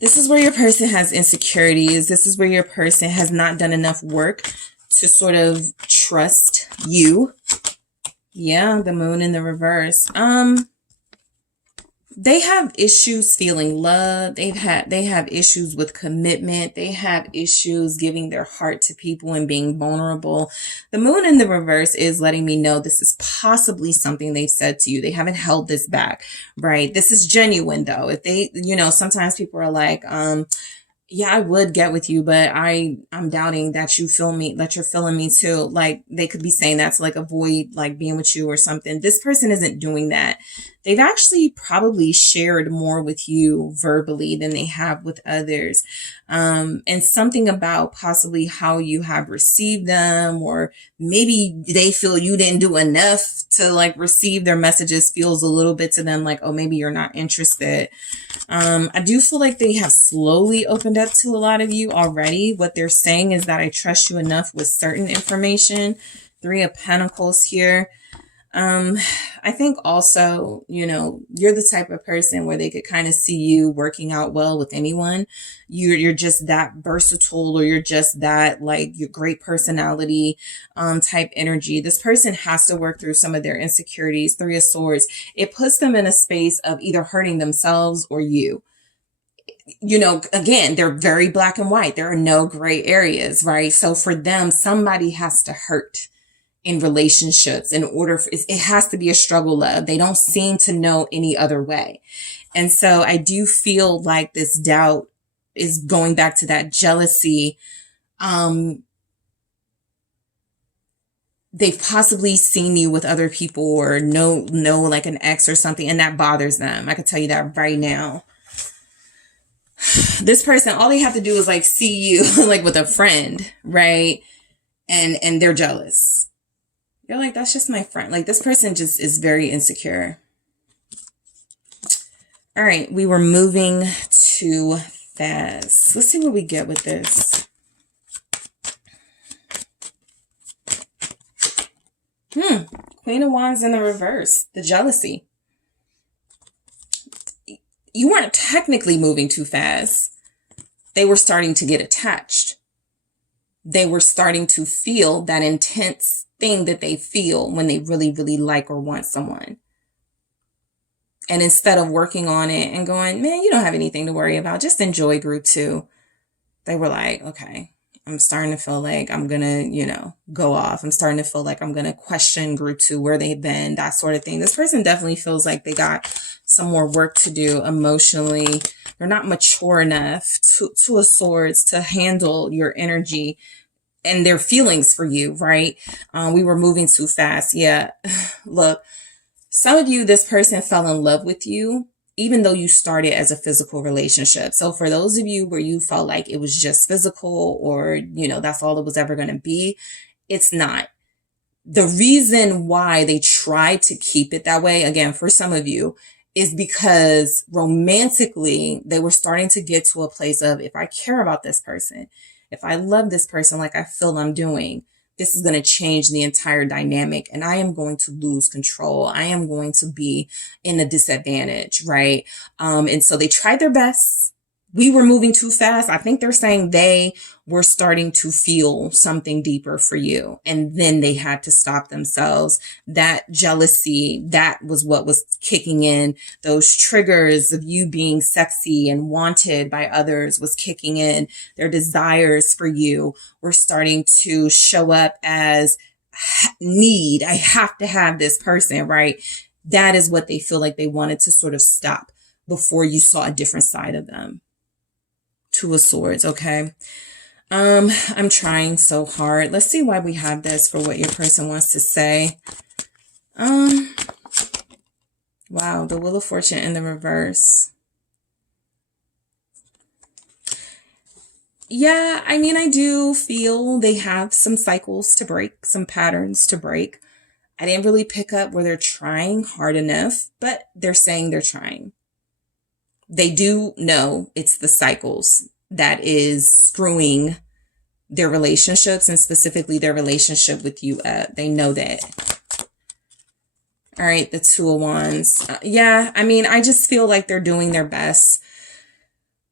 This is where your person has insecurities. This is where your person has not done enough work to sort of trust you. Yeah, the moon in the reverse. They have issues feeling love. They have issues with commitment. They have issues giving their heart to people and being vulnerable. The moon in the reverse is letting me know this is possibly something they've said to you. They haven't held this back, right? This is genuine though. If they, sometimes people are like, yeah, I would get with you, but I'm doubting that you feel me, that you're feeling me too. Like they could be saying that to like avoid like being with you or something. This person isn't doing that. They've actually probably shared more with you verbally than they have with others. And something about possibly how you have received them, or maybe they feel you didn't do enough to like receive their messages, feels a little bit to them like, oh, maybe you're not interested. I do feel like they have slowly opened up to a lot of you already. What they're saying is that I trust you enough with certain information. 3 of Pentacles here. I think also, you're the type of person where they could kind of see you working out well with anyone. You're just that versatile, or you're just that like your great personality, type energy. This person has to work through some of their insecurities. 3 of Swords. It puts them in a space of either hurting themselves or you. Again, they're very black and white. There are no gray areas, right? So for them, somebody has to hurt in relationships in order for it has to be a struggle love. They don't seem to know any other way. And so I do feel like this doubt is going back to that jealousy. They've possibly seen you with other people or know like an ex or something, and that bothers them. I could tell you that right now. This person, all they have to do is like see you like with a friend, right? And they're jealous. You're like, that's just my friend. Like this person just is very insecure. All right, we were moving too fast. Let's see what we get with this. Queen of Wands in the reverse, the jealousy. You weren't technically moving too fast. They were starting to get attached. They were starting to feel that intense thing that they feel when they really, really like or want someone. And instead of working on it and going, man, you don't have anything to worry about, just enjoy group 2. They were like, okay, I'm starting to feel like I'm going to, go off. I'm starting to feel like I'm going to question group 2, where they've been, that sort of thing. This person definitely feels like they got some more work to do emotionally. They're not mature enough, Two of Swords, to handle your energy and their feelings for you, right? We were moving too fast. Yeah. Look, some of you, this person fell in love with you, even though you started as a physical relationship. So for those of you where you felt like it was just physical, or, you know, that's all it was ever going to be, it's not. The reason why they tried to keep it that way, again, for some of you, is because romantically, they were starting to get to a place of, if I care about this person, if I love this person like I feel I'm doing, this is going to change the entire dynamic, and I am going to lose control. I am going to be in a disadvantage, right? And so they tried their best. We were moving too fast. I think they're saying they were starting to feel something deeper for you, and then they had to stop themselves. That jealousy, that was what was kicking in. Those triggers of you being sexy and wanted by others was kicking in. Their desires for you were starting to show up as need. I have to have this person, right? That is what they feel like they wanted to sort of stop before you saw a different side of them. Two of Swords, okay? I'm trying so hard. Let's see why we have this for what your person wants to say. Wow, the Wheel of Fortune in the reverse. Yeah, I mean, I do feel they have some cycles to break, some patterns to break. I didn't really pick up where they're trying hard enough, but they're saying they're trying. They do know it's the cycles that is screwing their relationships, and specifically their relationship with you up. They know that. All right, the Two of Wands. Yeah, I mean, I just feel like they're doing their best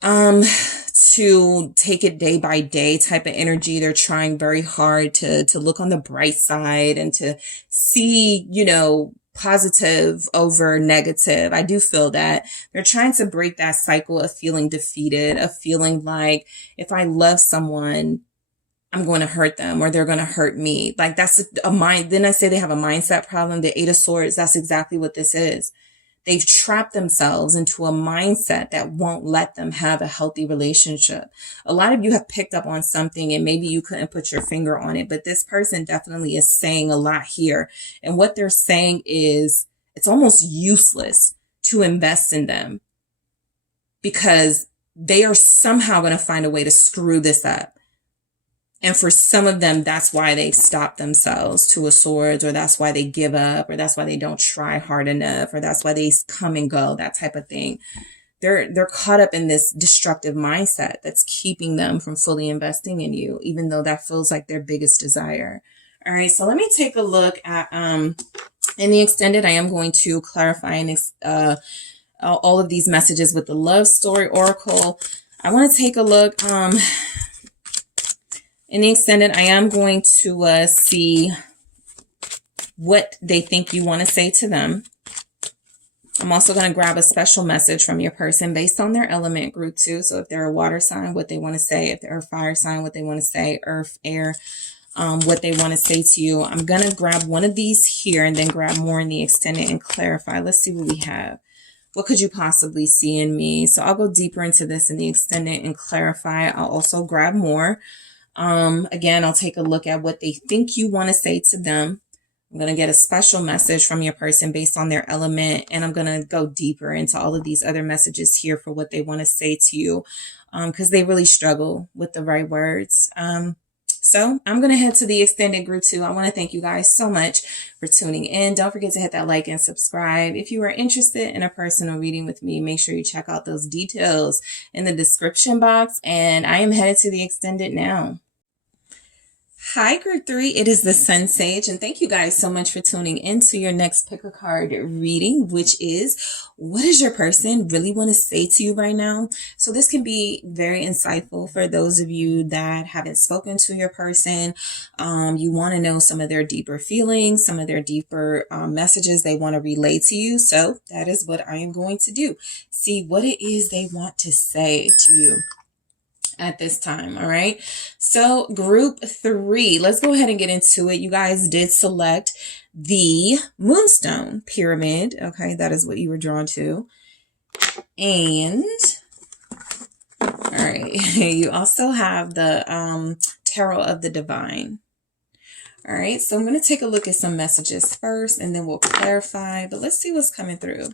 to take it day by day type of energy. They're trying very hard to look on the bright side and to see, you know, positive over negative. I do feel that they're trying to break that cycle of feeling defeated, of feeling like if I love someone, I'm going to hurt them or they're going to hurt me. Like that's a mind. Then I say they have a mindset problem. The Eight of Swords, that's exactly what this is. They've trapped themselves into a mindset that won't let them have a healthy relationship. A lot of you have picked up on something and maybe you couldn't put your finger on it, but this person definitely is saying a lot here. And what they're saying is it's almost useless to invest in them because they are somehow going to find a way to screw this up. And for some of them, that's why they stop themselves, Two of Swords, or that's why they give up, or that's why they don't try hard enough, or that's why they come and go, that type of thing. They're caught up in this destructive mindset that's keeping them from fully investing in you, even though that feels like their biggest desire. All right, so let me take a look at, in the extended, I am going to clarify all of these messages with the Love Story Oracle. I want to take a look, in the extended, I am going to see what they think you want to say to them. I'm also going to grab a special message from your person based on their element group too. So if they're a water sign, what they want to say. If they're a fire sign, what they want to say. Earth, air, what they want to say to you. I'm going to grab one of these here and then grab more in the extended and clarify. Let's see what we have. What could you possibly see in me? So I'll go deeper into this in the extended and clarify. I'll also grab more. Again, I'll take a look at what they think you want to say to them. I'm going to get a special message from your person based on their element, and I'm going to go deeper into all of these other messages here for what they want to say to you, because they really struggle with the right words. So I'm going to head to the extended group too. I want to thank you guys so much for tuning in. Don't forget to hit that like and subscribe. If you are interested in a personal reading with me, make sure you check out those details in the description box. And I am headed to the extended now. Hi, Group 3. It is the SunSage, and thank you guys so much for tuning into your next pick a card reading, which is what does your person really want to say to you right now? So this can be very insightful for those of you that haven't spoken to your person. You want to know some of their deeper feelings, some of their deeper messages they want to relay to you. So that is what I am going to do. See what it is they want to say to you. at this time. All right. So group 3, let's go ahead and get into it. You guys did select the Moonstone Pyramid. Okay. That is what you were drawn to. And all right. You also have the Tarot of the Divine. All right. So I'm going to take a look at some messages first and then we'll clarify, but let's see what's coming through.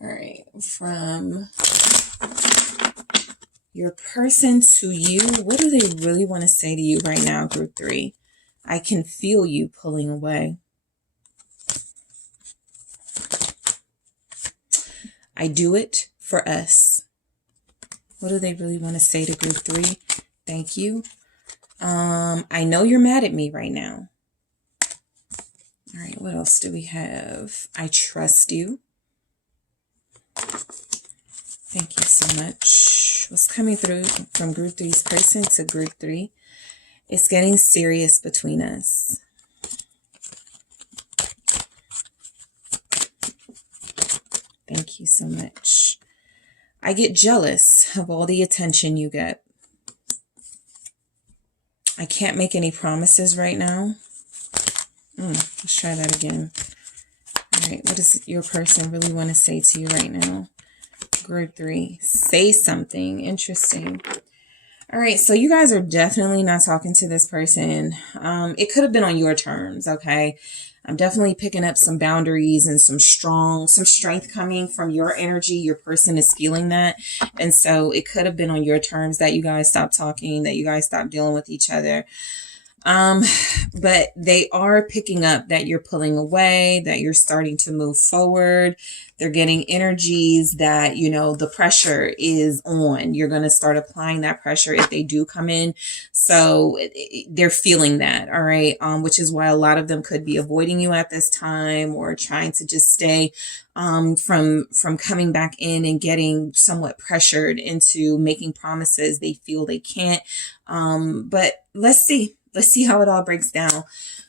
All right. From your person to you, what do they really want to say to you right now, group 3? I can feel you pulling away. I do it for us. What do they really want to say to group 3? Thank you. I know you're mad at me right now. All right, what else do we have? I trust you. Thank you so much. What's coming through from group 3's person to group 3? It's getting serious between us. Thank you so much. I get jealous of all the attention you get. I can't make any promises right now. Let's try that again. All right, what does your person really want to say to you right now? Group 3, say something interesting. All right, so you guys are definitely not talking to this person. It could have been on your terms, okay? I'm definitely picking up some boundaries and some strength coming from your energy. Your person is feeling that. And so it could have been on your terms that you guys stopped talking, that you guys stopped dealing with each other. But they are picking up that you're pulling away, that you're starting to move forward. They're getting energies that, you know, the pressure is on. You're going to start applying that pressure if they do come in. So they're feeling that. All right. Which is why a lot of them could be avoiding you at this time or trying to just stay, from coming back in and getting somewhat pressured into making promises they feel they can't. But let's see. Let's see how it all breaks down.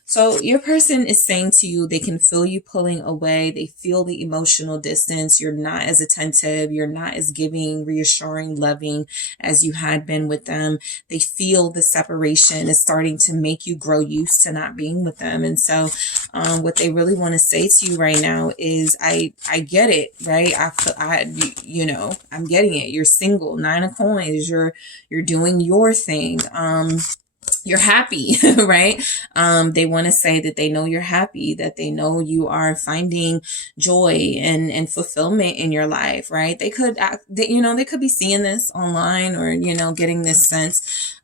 So your person is saying to you, they can feel you pulling away. They feel the emotional distance. You're not as attentive. You're not as giving, reassuring, loving as you had been with them. They feel the separation is starting to make you grow used to not being with them. And so what they really want to say to you right now is, I get it, right? I'm getting it. You're single, 9 of coins. You're doing your thing. You're happy, right? They want to say that they know you're happy, that they know you are finding joy and fulfillment in your life, right? They could be seeing this online or, getting this sense,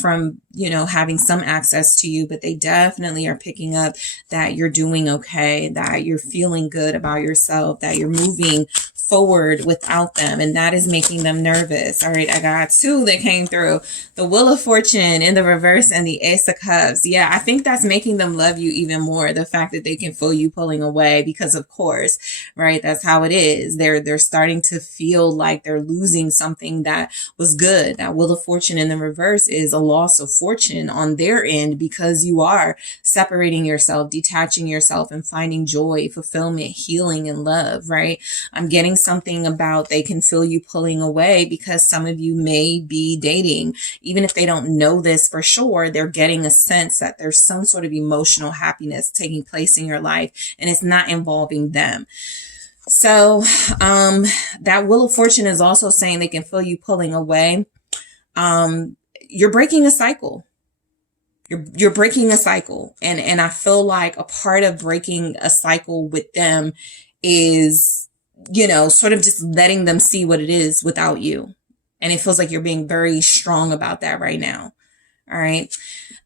from, having some access to you, but they definitely are picking up that you're doing okay, that you're feeling good about yourself, that you're moving forward without them, and that is making them nervous. All right, I got 2 that came through: the Wheel of Fortune in the reverse and the Ace of Cups. Yeah, I think that's making them love you even more, the fact that they can feel you pulling away, because of course, right, that's how it is. They're starting to feel like they're losing something that was good. That Wheel of Fortune in the reverse is a loss of fortune on their end, because you are separating yourself, detaching yourself, and finding joy, fulfillment, healing, and love, right? I'm getting something about they can feel you pulling away because some of you may be dating. Even if they don't know this for sure, they're getting a sense that there's some sort of emotional happiness taking place in your life, and it's not involving them. So that Wheel of Fortune is also saying they can feel you pulling away. You're breaking a cycle. You're breaking a cycle. And I feel like a part of breaking a cycle with them is, sort of just letting them see what it is without you. And it feels like you're being very strong about that right now. All right.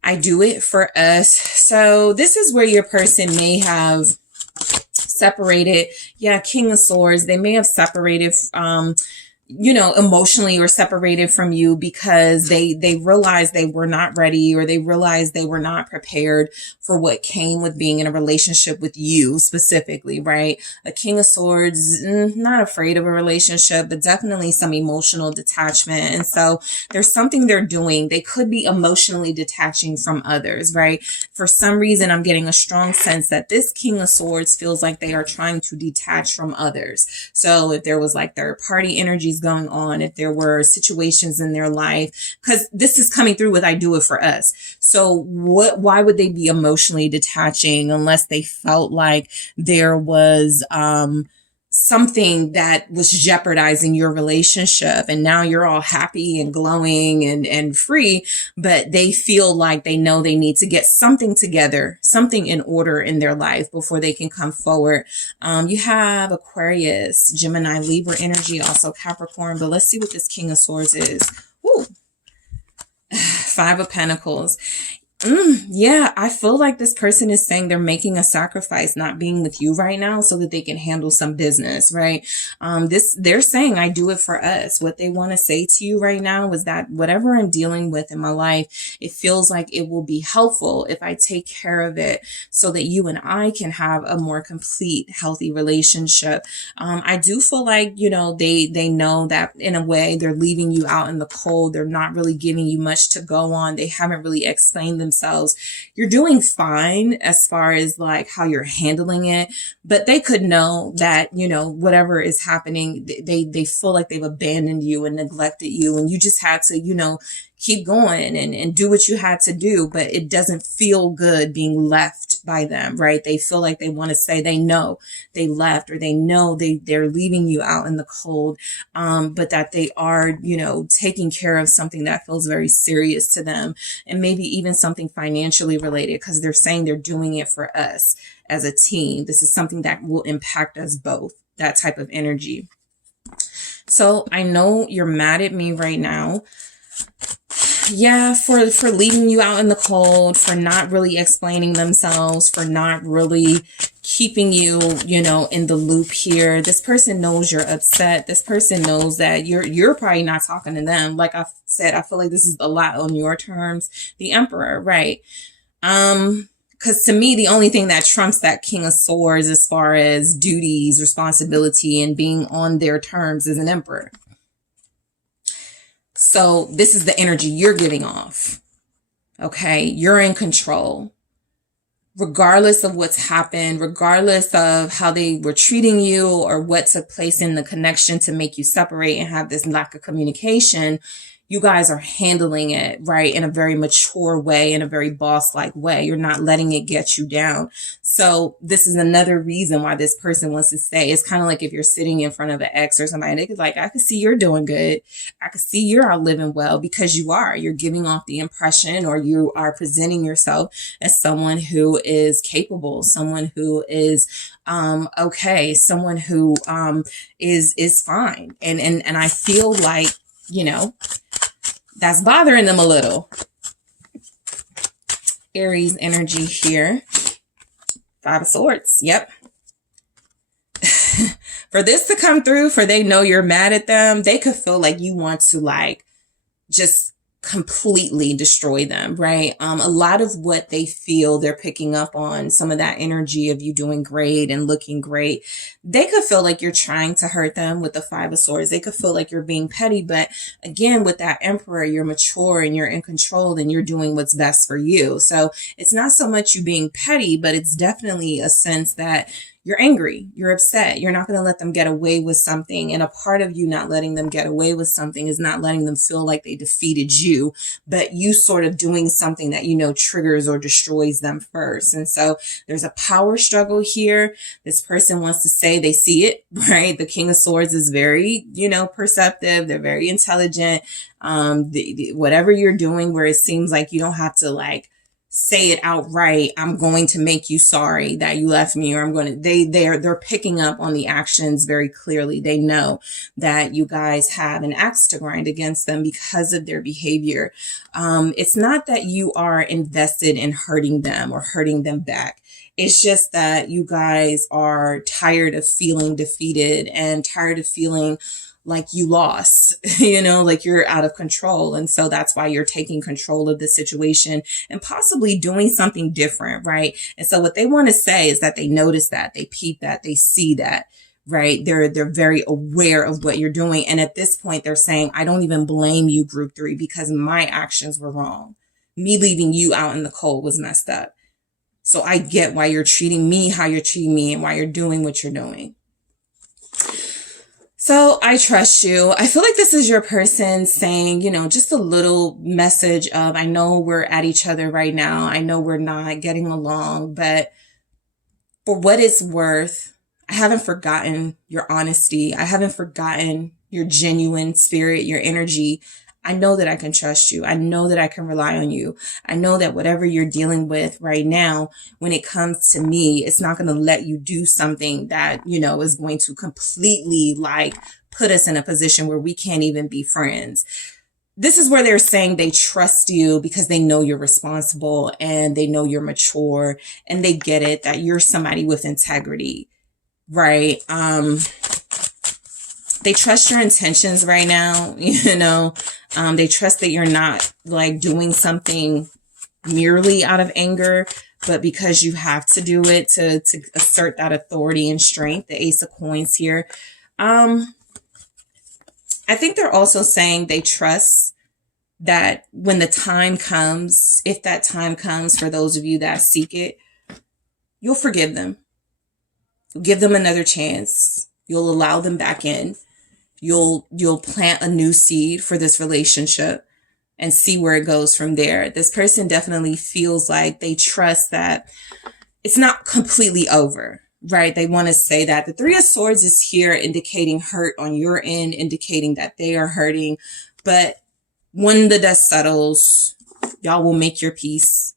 I do it for us. So this is where your person may have separated. Yeah. King of Swords. They may have separated, emotionally, or separated from you because they realized they were not ready, or they realized they were not prepared for what came with being in a relationship with you specifically, right? A King of Swords, not afraid of a relationship, but definitely some emotional detachment. And so there's something they're doing. They could be emotionally detaching from others, right? For some reason, I'm getting a strong sense that this King of Swords feels like they are trying to detach from others. So if there was like third party energies going on, if there were situations in their life, because this is coming through with I do it for us. So why would they be emotionally detaching unless they felt like there was something that was jeopardizing your relationship, and now you're all happy and glowing and free, but they feel like they know they need to get something together, something in order in their life before they can come forward. You have Aquarius, Gemini, Libra energy, also Capricorn, but let's see what this King of Swords is. Ooh. Five of Pentacles. Yeah, I feel like this person is saying they're making a sacrifice not being with you right now so that they can handle some business, right? They're saying I do it for us. What they want to say to you right now is that whatever I'm dealing with in my life, it feels like it will be helpful if I take care of it so that you and I can have a more complete, healthy relationship. I do feel like, you know, they know that in a way they're leaving you out in the cold. They're not really giving you much to go on. They haven't really explained themselves. You're doing fine as far as like how you're handling it, but they could know that, you know, whatever is happening, they feel like they've abandoned you and neglected you, and you just had to, you know, keep going and do what you had to do, but it doesn't feel good being left by them, right? They feel like they want to say they know they left, or they know they're leaving you out in the cold, but that they are, you know, taking care of something that feels very serious to them, and maybe even something financially related, because they're saying they're doing it for us as a team. This is something that will impact us both, that type of energy. So I know you're mad at me right now. Yeah, for leaving you out in the cold, for not really explaining themselves, for not really keeping you, you know, in the loop here. This person knows you're upset. This person knows that you're probably not talking to them. Like I said, I feel like this is a lot on your terms. The Emperor, right? Because to me, the only thing that trumps that King of Swords as far as duties, responsibility, and being on their terms is an Emperor. So this is the energy you're giving off. Okay. You're in control. Regardless of what's happened, regardless of how they were treating you or what took place in the connection to make you separate and have this lack of communication, you guys are handling it, right, in a very mature way, in a very boss-like way. You're not letting it get you down. So this is another reason why this person wants to stay. It's kind of like if you're sitting in front of an ex or somebody, they could like, I can see you're doing good. I can see you're out living well, because you are. You're giving off the impression, or you are presenting yourself as someone who is capable, someone who is okay, someone who is fine. And I feel like, you know, that's bothering them a little. Aries energy here. Five of Swords. Yep. For this to come through, for they know you're mad at them, they could feel like you want to like just completely destroy them, right? A lot of what they feel, they're picking up on some of that energy of you doing great and looking great. They could feel like you're trying to hurt them with the Five of Swords. They could feel like you're being petty, but again, with that Emperor, you're mature and you're in control and you're doing what's best for you. So it's not so much you being petty, but it's definitely a sense that you're angry, you're upset, you're not going to let them get away with something. And a part of you not letting them get away with something is not letting them feel like they defeated you, but you sort of doing something that, you know, triggers or destroys them first. And so there's a power struggle here. This person wants to say they see it, right? The King of Swords is very, you know, perceptive. They're very intelligent. Whatever you're doing where it seems like you don't have to like say it outright, I'm going to make you sorry that you left me, or I'm going to, they're picking up on the actions very clearly. They know that you guys have an axe to grind against them because of their behavior. It's not that you are invested in hurting them or hurting them back. It's just that you guys are tired of feeling defeated and tired of feeling like you lost, you know, like you're out of control. And so that's why you're taking control of the situation and possibly doing something different, right? And so what they want to say is that they notice that, they peep that, they see that, right? They're very aware of what you're doing. And at this point, they're saying, I don't even blame you, group 3, because my actions were wrong. Me leaving you out in the cold was messed up. So I get why you're treating me how you're treating me and why you're doing what you're doing. So I trust you. I feel like this is your person saying, just a little message of, I know we're at each other right now. I know we're not getting along, but for what it's worth, I haven't forgotten your honesty. I haven't forgotten your genuine spirit, your energy. I know that I can trust you. I know that I can rely on you. I know that whatever you're dealing with right now, when it comes to me, it's not going to let you do something that, is going to completely put us in a position where we can't even be friends. This is where they're saying they trust you because they know you're responsible and they know you're mature and they get it that you're somebody with integrity, right? They trust your intentions right now, they trust that you're not doing something merely out of anger, but because you have to do it to assert that authority and strength. The Ace of Coins here. I think they're also saying they trust that when the time comes, if that time comes for those of you that seek it, you'll forgive them. You'll give them another chance. You'll allow them back in. You'll plant a new seed for this relationship and see where it goes from there. This person definitely feels like they trust that it's not completely over, right? They want to say that. The Three of Swords is here indicating hurt on your end, indicating that they are hurting. But when the dust settles, y'all will make your peace.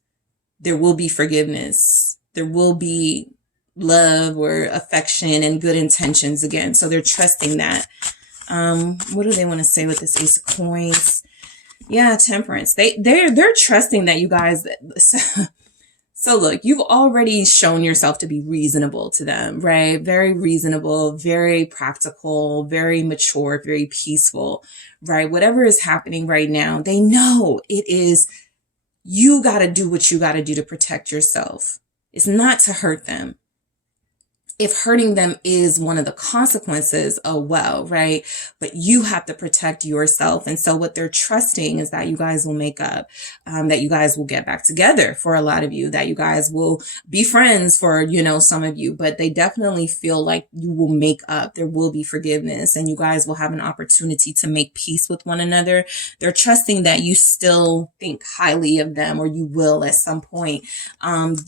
There will be forgiveness. There will be love or affection and good intentions again. So they're trusting that. What do they want to say with this Ace of Coins? Yeah, Temperance. They're trusting that you guys. So look, you've already shown yourself to be reasonable to them, right? Very reasonable, very practical, very mature, very peaceful, right? Whatever is happening right now, they know it is. You got to do what you got to do to protect yourself. It's not to hurt them. If hurting them is one of the consequences, oh well, right? But you have to protect yourself. And so what they're trusting is that you guys will make up, that you guys will get back together for a lot of you, that you guys will be friends for, some of you, but they definitely feel like you will make up. There will be forgiveness and you guys will have an opportunity to make peace with one another. They're trusting that you still think highly of them, or you will at some point,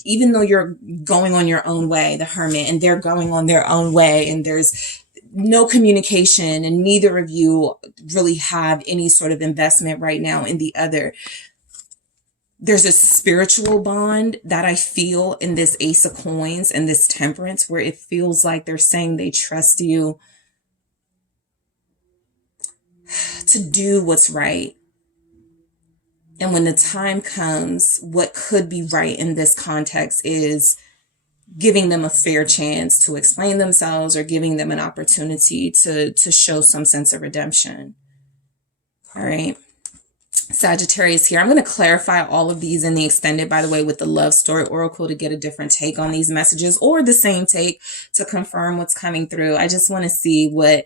even though you're going on your own way, the Hermit, and they're going on their own way, and there's no communication, and neither of you really have any sort of investment right now in the other. There's a spiritual bond that I feel in this Ace of Coins and this Temperance, where it feels like they're saying they trust you to do what's right. And when the time comes, what could be right in this context is giving them a fair chance to explain themselves, or giving them an opportunity to show some sense of redemption. All right. Sagittarius here. I'm going to clarify all of these in the extended, by the way, with the Love Story Oracle to get a different take on these messages, or the same take to confirm what's coming through. I just want to see what,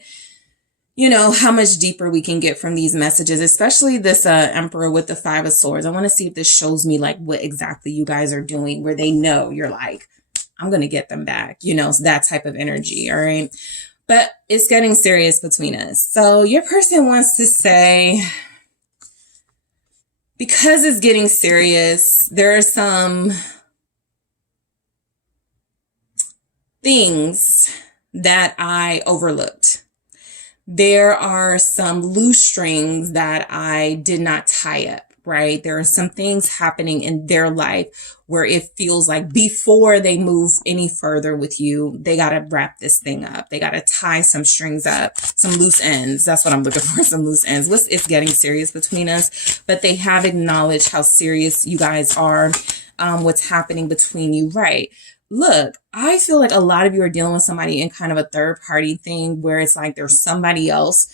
how much deeper we can get from these messages, especially this Emperor with the Five of Swords. I want to see if this shows me what exactly you guys are doing, where they know you're like, I'm going to get them back, that type of energy. All right. But it's getting serious between us. So your person wants to say, because it's getting serious, there are some things that I overlooked. There are some loose strings that I did not tie up, right? There are some things happening in their life where it feels like before they move any further with you, they got to wrap this thing up. They got to tie some strings up, some loose ends. That's what I'm looking for, some loose ends. It's getting serious between us, but they have acknowledged how serious you guys are, what's happening between you, right? Look, I feel like a lot of you are dealing with somebody in kind of a third party thing where it's like there's somebody else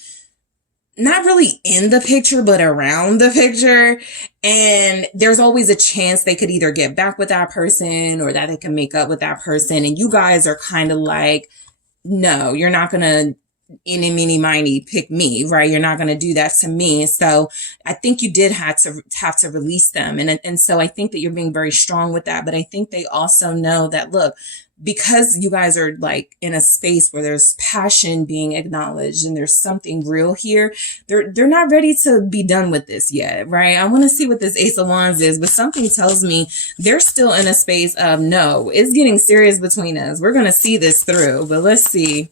not really in the picture, but around the picture. And there's always a chance they could either get back with that person or that they can make up with that person. And you guys are kind of like, no, you're not going to any, meeny, miny, pick me, right? You're not going to do that to me. So I think you did have to release them. And so I think that you're being very strong with that. But I think they also know that, look, because you guys are like in a space where there's passion being acknowledged and there's something real here, they're not ready to be done with this yet, right? I want to see what this Ace of Wands is, but something tells me they're still in a space of, no, it's getting serious between us. We're going to see this through, but let's see.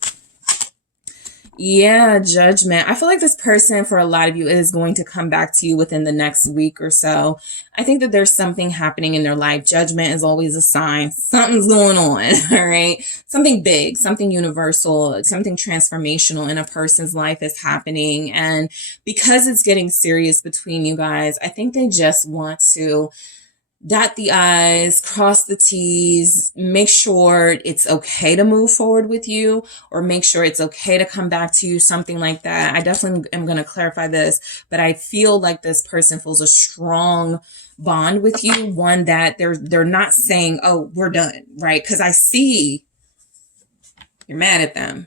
Yeah, Judgment. I feel like this person, for a lot of you, is going to come back to you within the next week or so. I think that there's something happening in their life. Judgment is always a sign. Something's going on, all right? Something big, something universal, something transformational in a person's life is happening. And because it's getting serious between you guys, I think they just want to dot the I's, cross the T's, make sure it's okay to move forward with you, or make sure it's okay to come back to you, something like that. I definitely am going to clarify this, but I feel like this person feels a strong bond with you, one that they're not saying, oh, we're done, right? Because I see you're mad at them.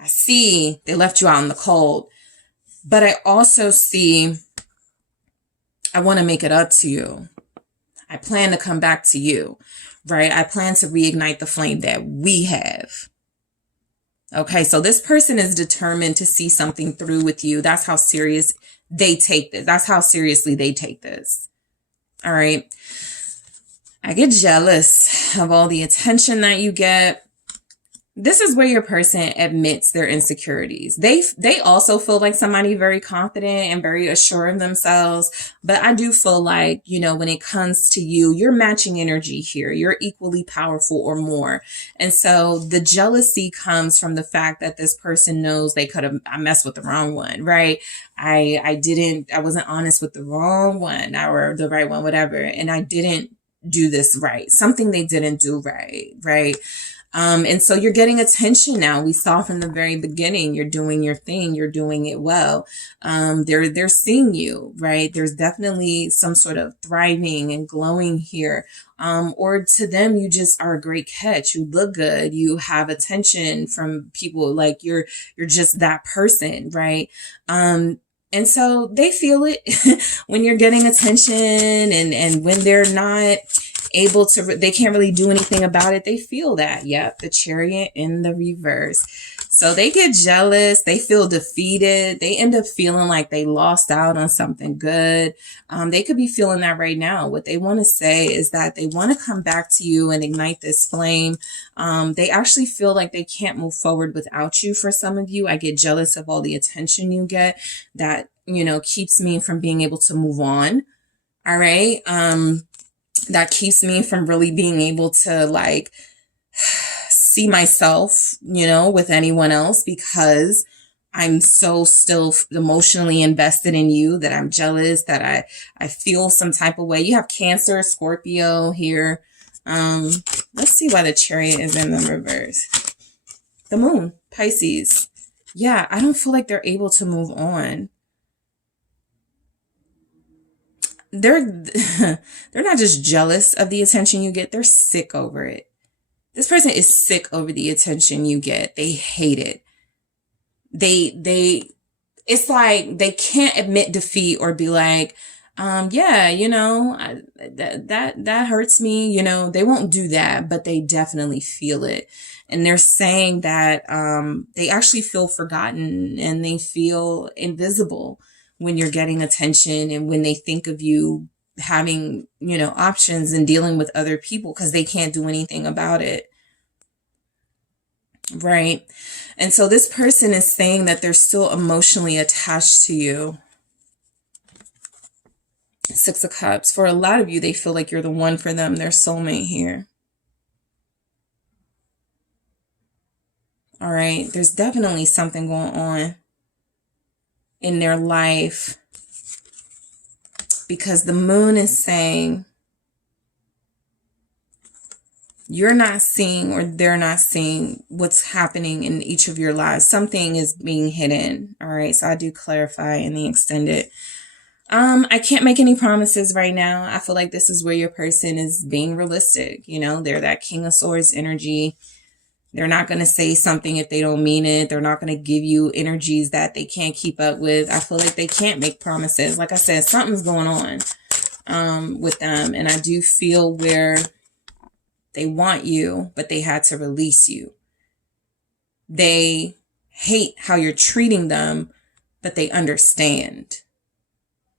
I see they left you out in the cold, but I also see I want to make it up to you. I plan to come back to you, right? I plan to reignite the flame that we have. Okay, so this person is determined to see something through with you. That's how serious they take this. That's how seriously they take this. All right. I get jealous of all the attention that you get. This is where your person admits their insecurities. They also feel like somebody very confident and very assured of themselves. But I do feel like, you know, when it comes to you, you're matching energy here. You're equally powerful or more. And so the jealousy comes from the fact that this person knows they could have, I messed with the wrong one, right? I wasn't honest with the wrong one or the right one, whatever. And I didn't do this right. Something they didn't do right, right? And so you're getting attention now. We saw from the very beginning, you're doing your thing. You're doing it well. They're seeing you, right? There's definitely some sort of thriving and glowing here. Or to them, you just are a great catch. You look good. You have attention from people. Like you're just that person, right? And so they feel it when you're getting attention and when they're not able to, they can't really do anything about it. They feel that. Yep. The Chariot in the reverse. So they get jealous. They feel defeated. They end up feeling like they lost out on something good. They could be feeling that right now. What they want to say is that they want to come back to you and ignite this flame. They actually feel like they can't move forward without you. For some of you, I get jealous of all the attention you get that, you know, keeps me from being able to move on. All right. That keeps me from really being able to like see myself, you know, with anyone else, because I'm so still emotionally invested in you that I'm jealous, that I feel some type of way. You have Cancer, Scorpio here. Let's see why the Chariot is in the reverse. The Moon, Pisces. Yeah, I don't feel like they're able to move on. They're not just jealous of the attention you get. They're sick over it. This person is sick over the attention you get. They hate it. It's like they can't admit defeat or be like, yeah, you know, that hurts me. You know, they won't do that, but they definitely feel it. And they're saying that, they actually feel forgotten and they feel invisible when you're getting attention and when they think of you having, you know, options and dealing with other people because they can't do anything about it. Right. And so this person is saying that they're still emotionally attached to you. Six of Cups. For a lot of you, they feel like you're the one for them, their soulmate here. All right. There's definitely something going on in their life because the Moon is saying you're not seeing or they're not seeing what's happening in each of your lives. Something is being hidden. All right. So I do clarify in the extended. I can't make any promises right now. I feel like this is where your person is being realistic. You know, they're that King of Swords energy. They're not going to say something if they don't mean it. They're not going to give you energies that they can't keep up with. I feel like they can't make promises. Like I said, something's going on with them. And I do feel where they want you, but they had to release you. They hate how you're treating them, but they understand.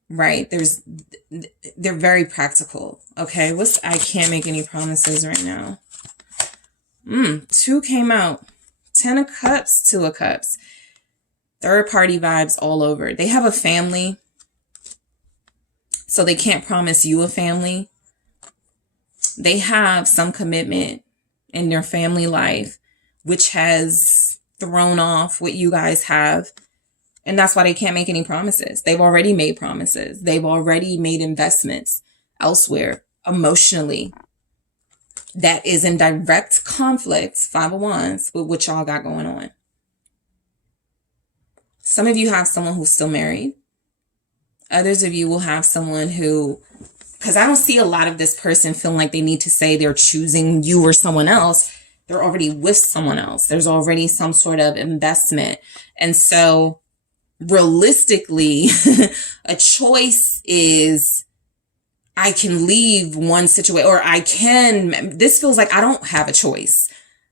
Right? They're very practical. Okay. I can't make any promises right now. 2 came out. 10 of Cups, 2 of Cups. Third party vibes all over. They have a family, so they can't promise you a family. They have some commitment in their family life, which has thrown off what you guys have. And that's why they can't make any promises. They've already made promises. They've already made investments elsewhere emotionally. That is in direct conflict, 5 of Wands, with what y'all got going on. Some of you have someone who's still married. Others of you will have someone who, because I don't see a lot of this person feeling like they need to say they're choosing you or someone else. They're already with someone else. There's already some sort of investment. And so realistically, a choice is, I can leave one situation, or this feels like I don't have a choice.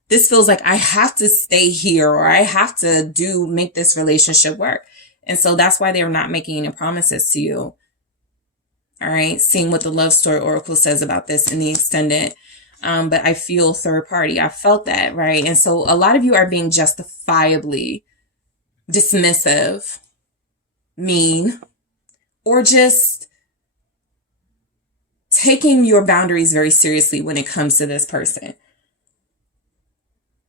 This feels like I have to stay here, or I have to make this relationship work. And so that's why they're not making any promises to you. All right. Seeing what the love story oracle says about this in the extended. But I feel third party. I felt that, right? And so a lot of you are being justifiably dismissive, mean, or just taking your boundaries very seriously when it comes to this person.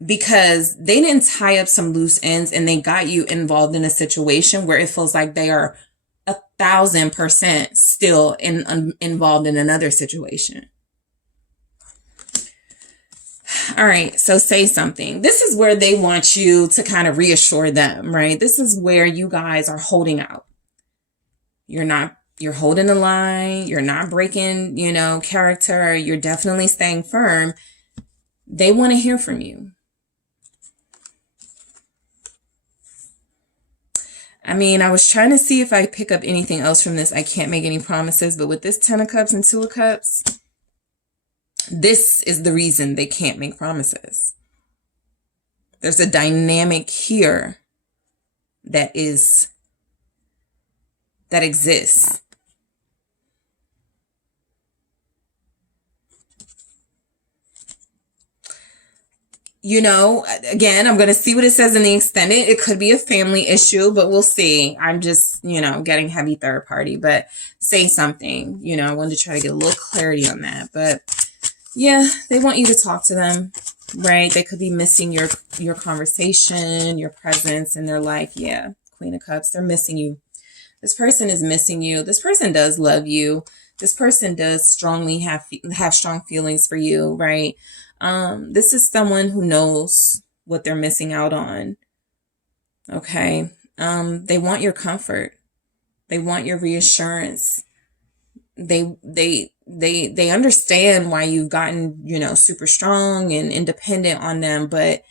Because they didn't tie up some loose ends and they got you involved in a situation where it feels like they are 1,000% still involved in another situation. All right, so say something. This is where they want you to kind of reassure them, right? This is where you guys are holding out. You're holding the line. You're not breaking, character. You're definitely staying firm. They want to hear from you. I mean, I was trying to see if I pick up anything else from this. I can't make any promises, but with this 10 of Cups and 2 of Cups, this is the reason they can't make promises. There's a dynamic here that exists. Again, I'm going to see what it says in the extended. It could be a family issue, but we'll see. I'm just, getting heavy third party, but say something. I wanted to try to get a little clarity on that. But yeah, they want you to talk to them, right? They could be missing your conversation, your presence in their life. Yeah, Queen of Cups, they're missing you. This person is missing you. This person does love you. This person does strongly have strong feelings for you, right? This is someone who knows what they're missing out on. Okay. They want your comfort. They want your reassurance. They understand why you've gotten, super strong and independent on them, but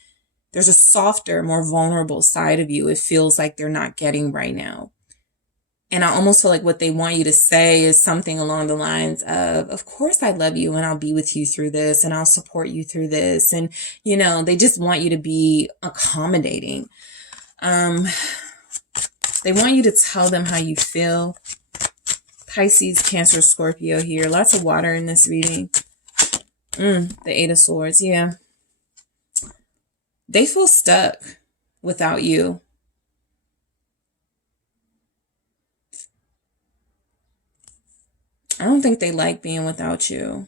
there's a softer, more vulnerable side of you. It feels like they're not getting right now. And I almost feel like what they want you to say is something along the lines of course I love you and I'll be with you through this and I'll support you through this. And, they just want you to be accommodating. They want you to tell them how you feel. Pisces, Cancer, Scorpio here. Lots of water in this reading. The 8 of Swords. Yeah. They feel stuck without you. I don't think they like being without you.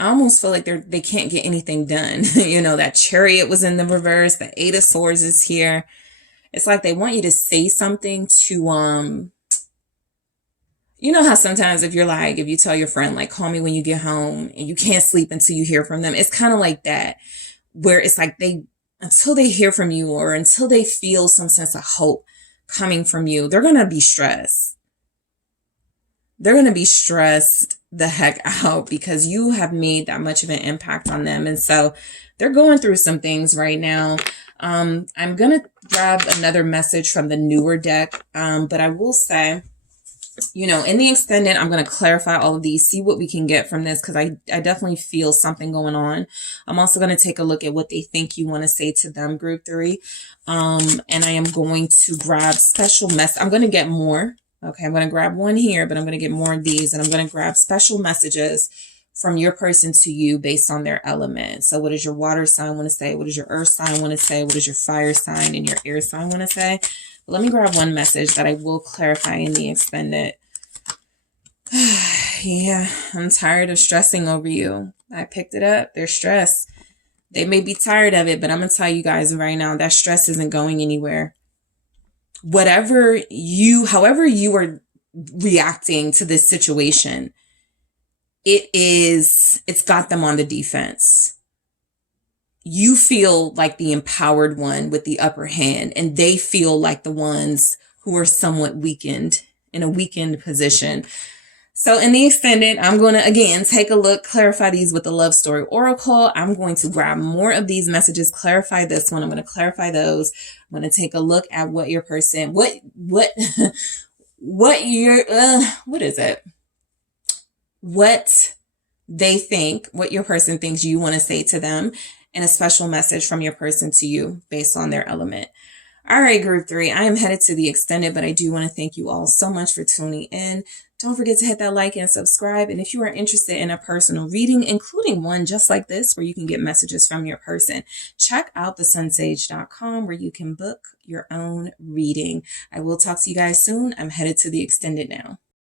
I almost feel like they can't get anything done. That Chariot was in the reverse. The 8 of Swords is here. It's like they want you to say something to, how sometimes if you tell your friend, like, call me when you get home and you can't sleep until you hear from them. It's kind of like that, where it's like until they hear from you or until they feel some sense of hope coming from you, they're going to be stressed. They're going to be stressed the heck out because you have made that much of an impact on them. And so they're going through some things right now. I'm going to grab another message from the newer deck. But I will say, you know, in the extended, I'm going to clarify all of these, see what we can get from this, because I definitely feel something going on. I'm also going to take a look at what they think you want to say to them, group 3. And I am going to grab special I'm going to get more. Okay, I'm going to grab one here, but I'm going to get more of these, and I'm going to grab special messages from your person to you based on their element. So what does your water sign want to say? What does your earth sign want to say? What does your fire sign and your air sign want to say? Let me grab one message that I will clarify in the extended. Yeah, I'm tired of stressing over you. I picked it up. They're stressed. They may be tired of it, but I'm going to tell you guys right now, that stress isn't going anywhere. However you are reacting to this situation, it's got them on the defense. You feel like the empowered one with the upper hand, and they feel like the ones who are somewhat weakened, in a weakened position. So in the extended, I'm going to, again, take a look, clarify these with the Love Story Oracle. I'm going to grab more of these messages, clarify this one. I'm going to clarify those. I'm going to take a look at what your person, what is it? What they think, what your person thinks you want to say to them, and a special message from your person to you based on their element. All right, group 3, I am headed to the extended, but I do want to thank you all so much for tuning in. Don't forget to hit that like and subscribe. And if you are interested in a personal reading, including one just like this, where you can get messages from your person, check out TheSunSage.com, where you can book your own reading. I will talk to you guys soon. I'm headed to the extended now.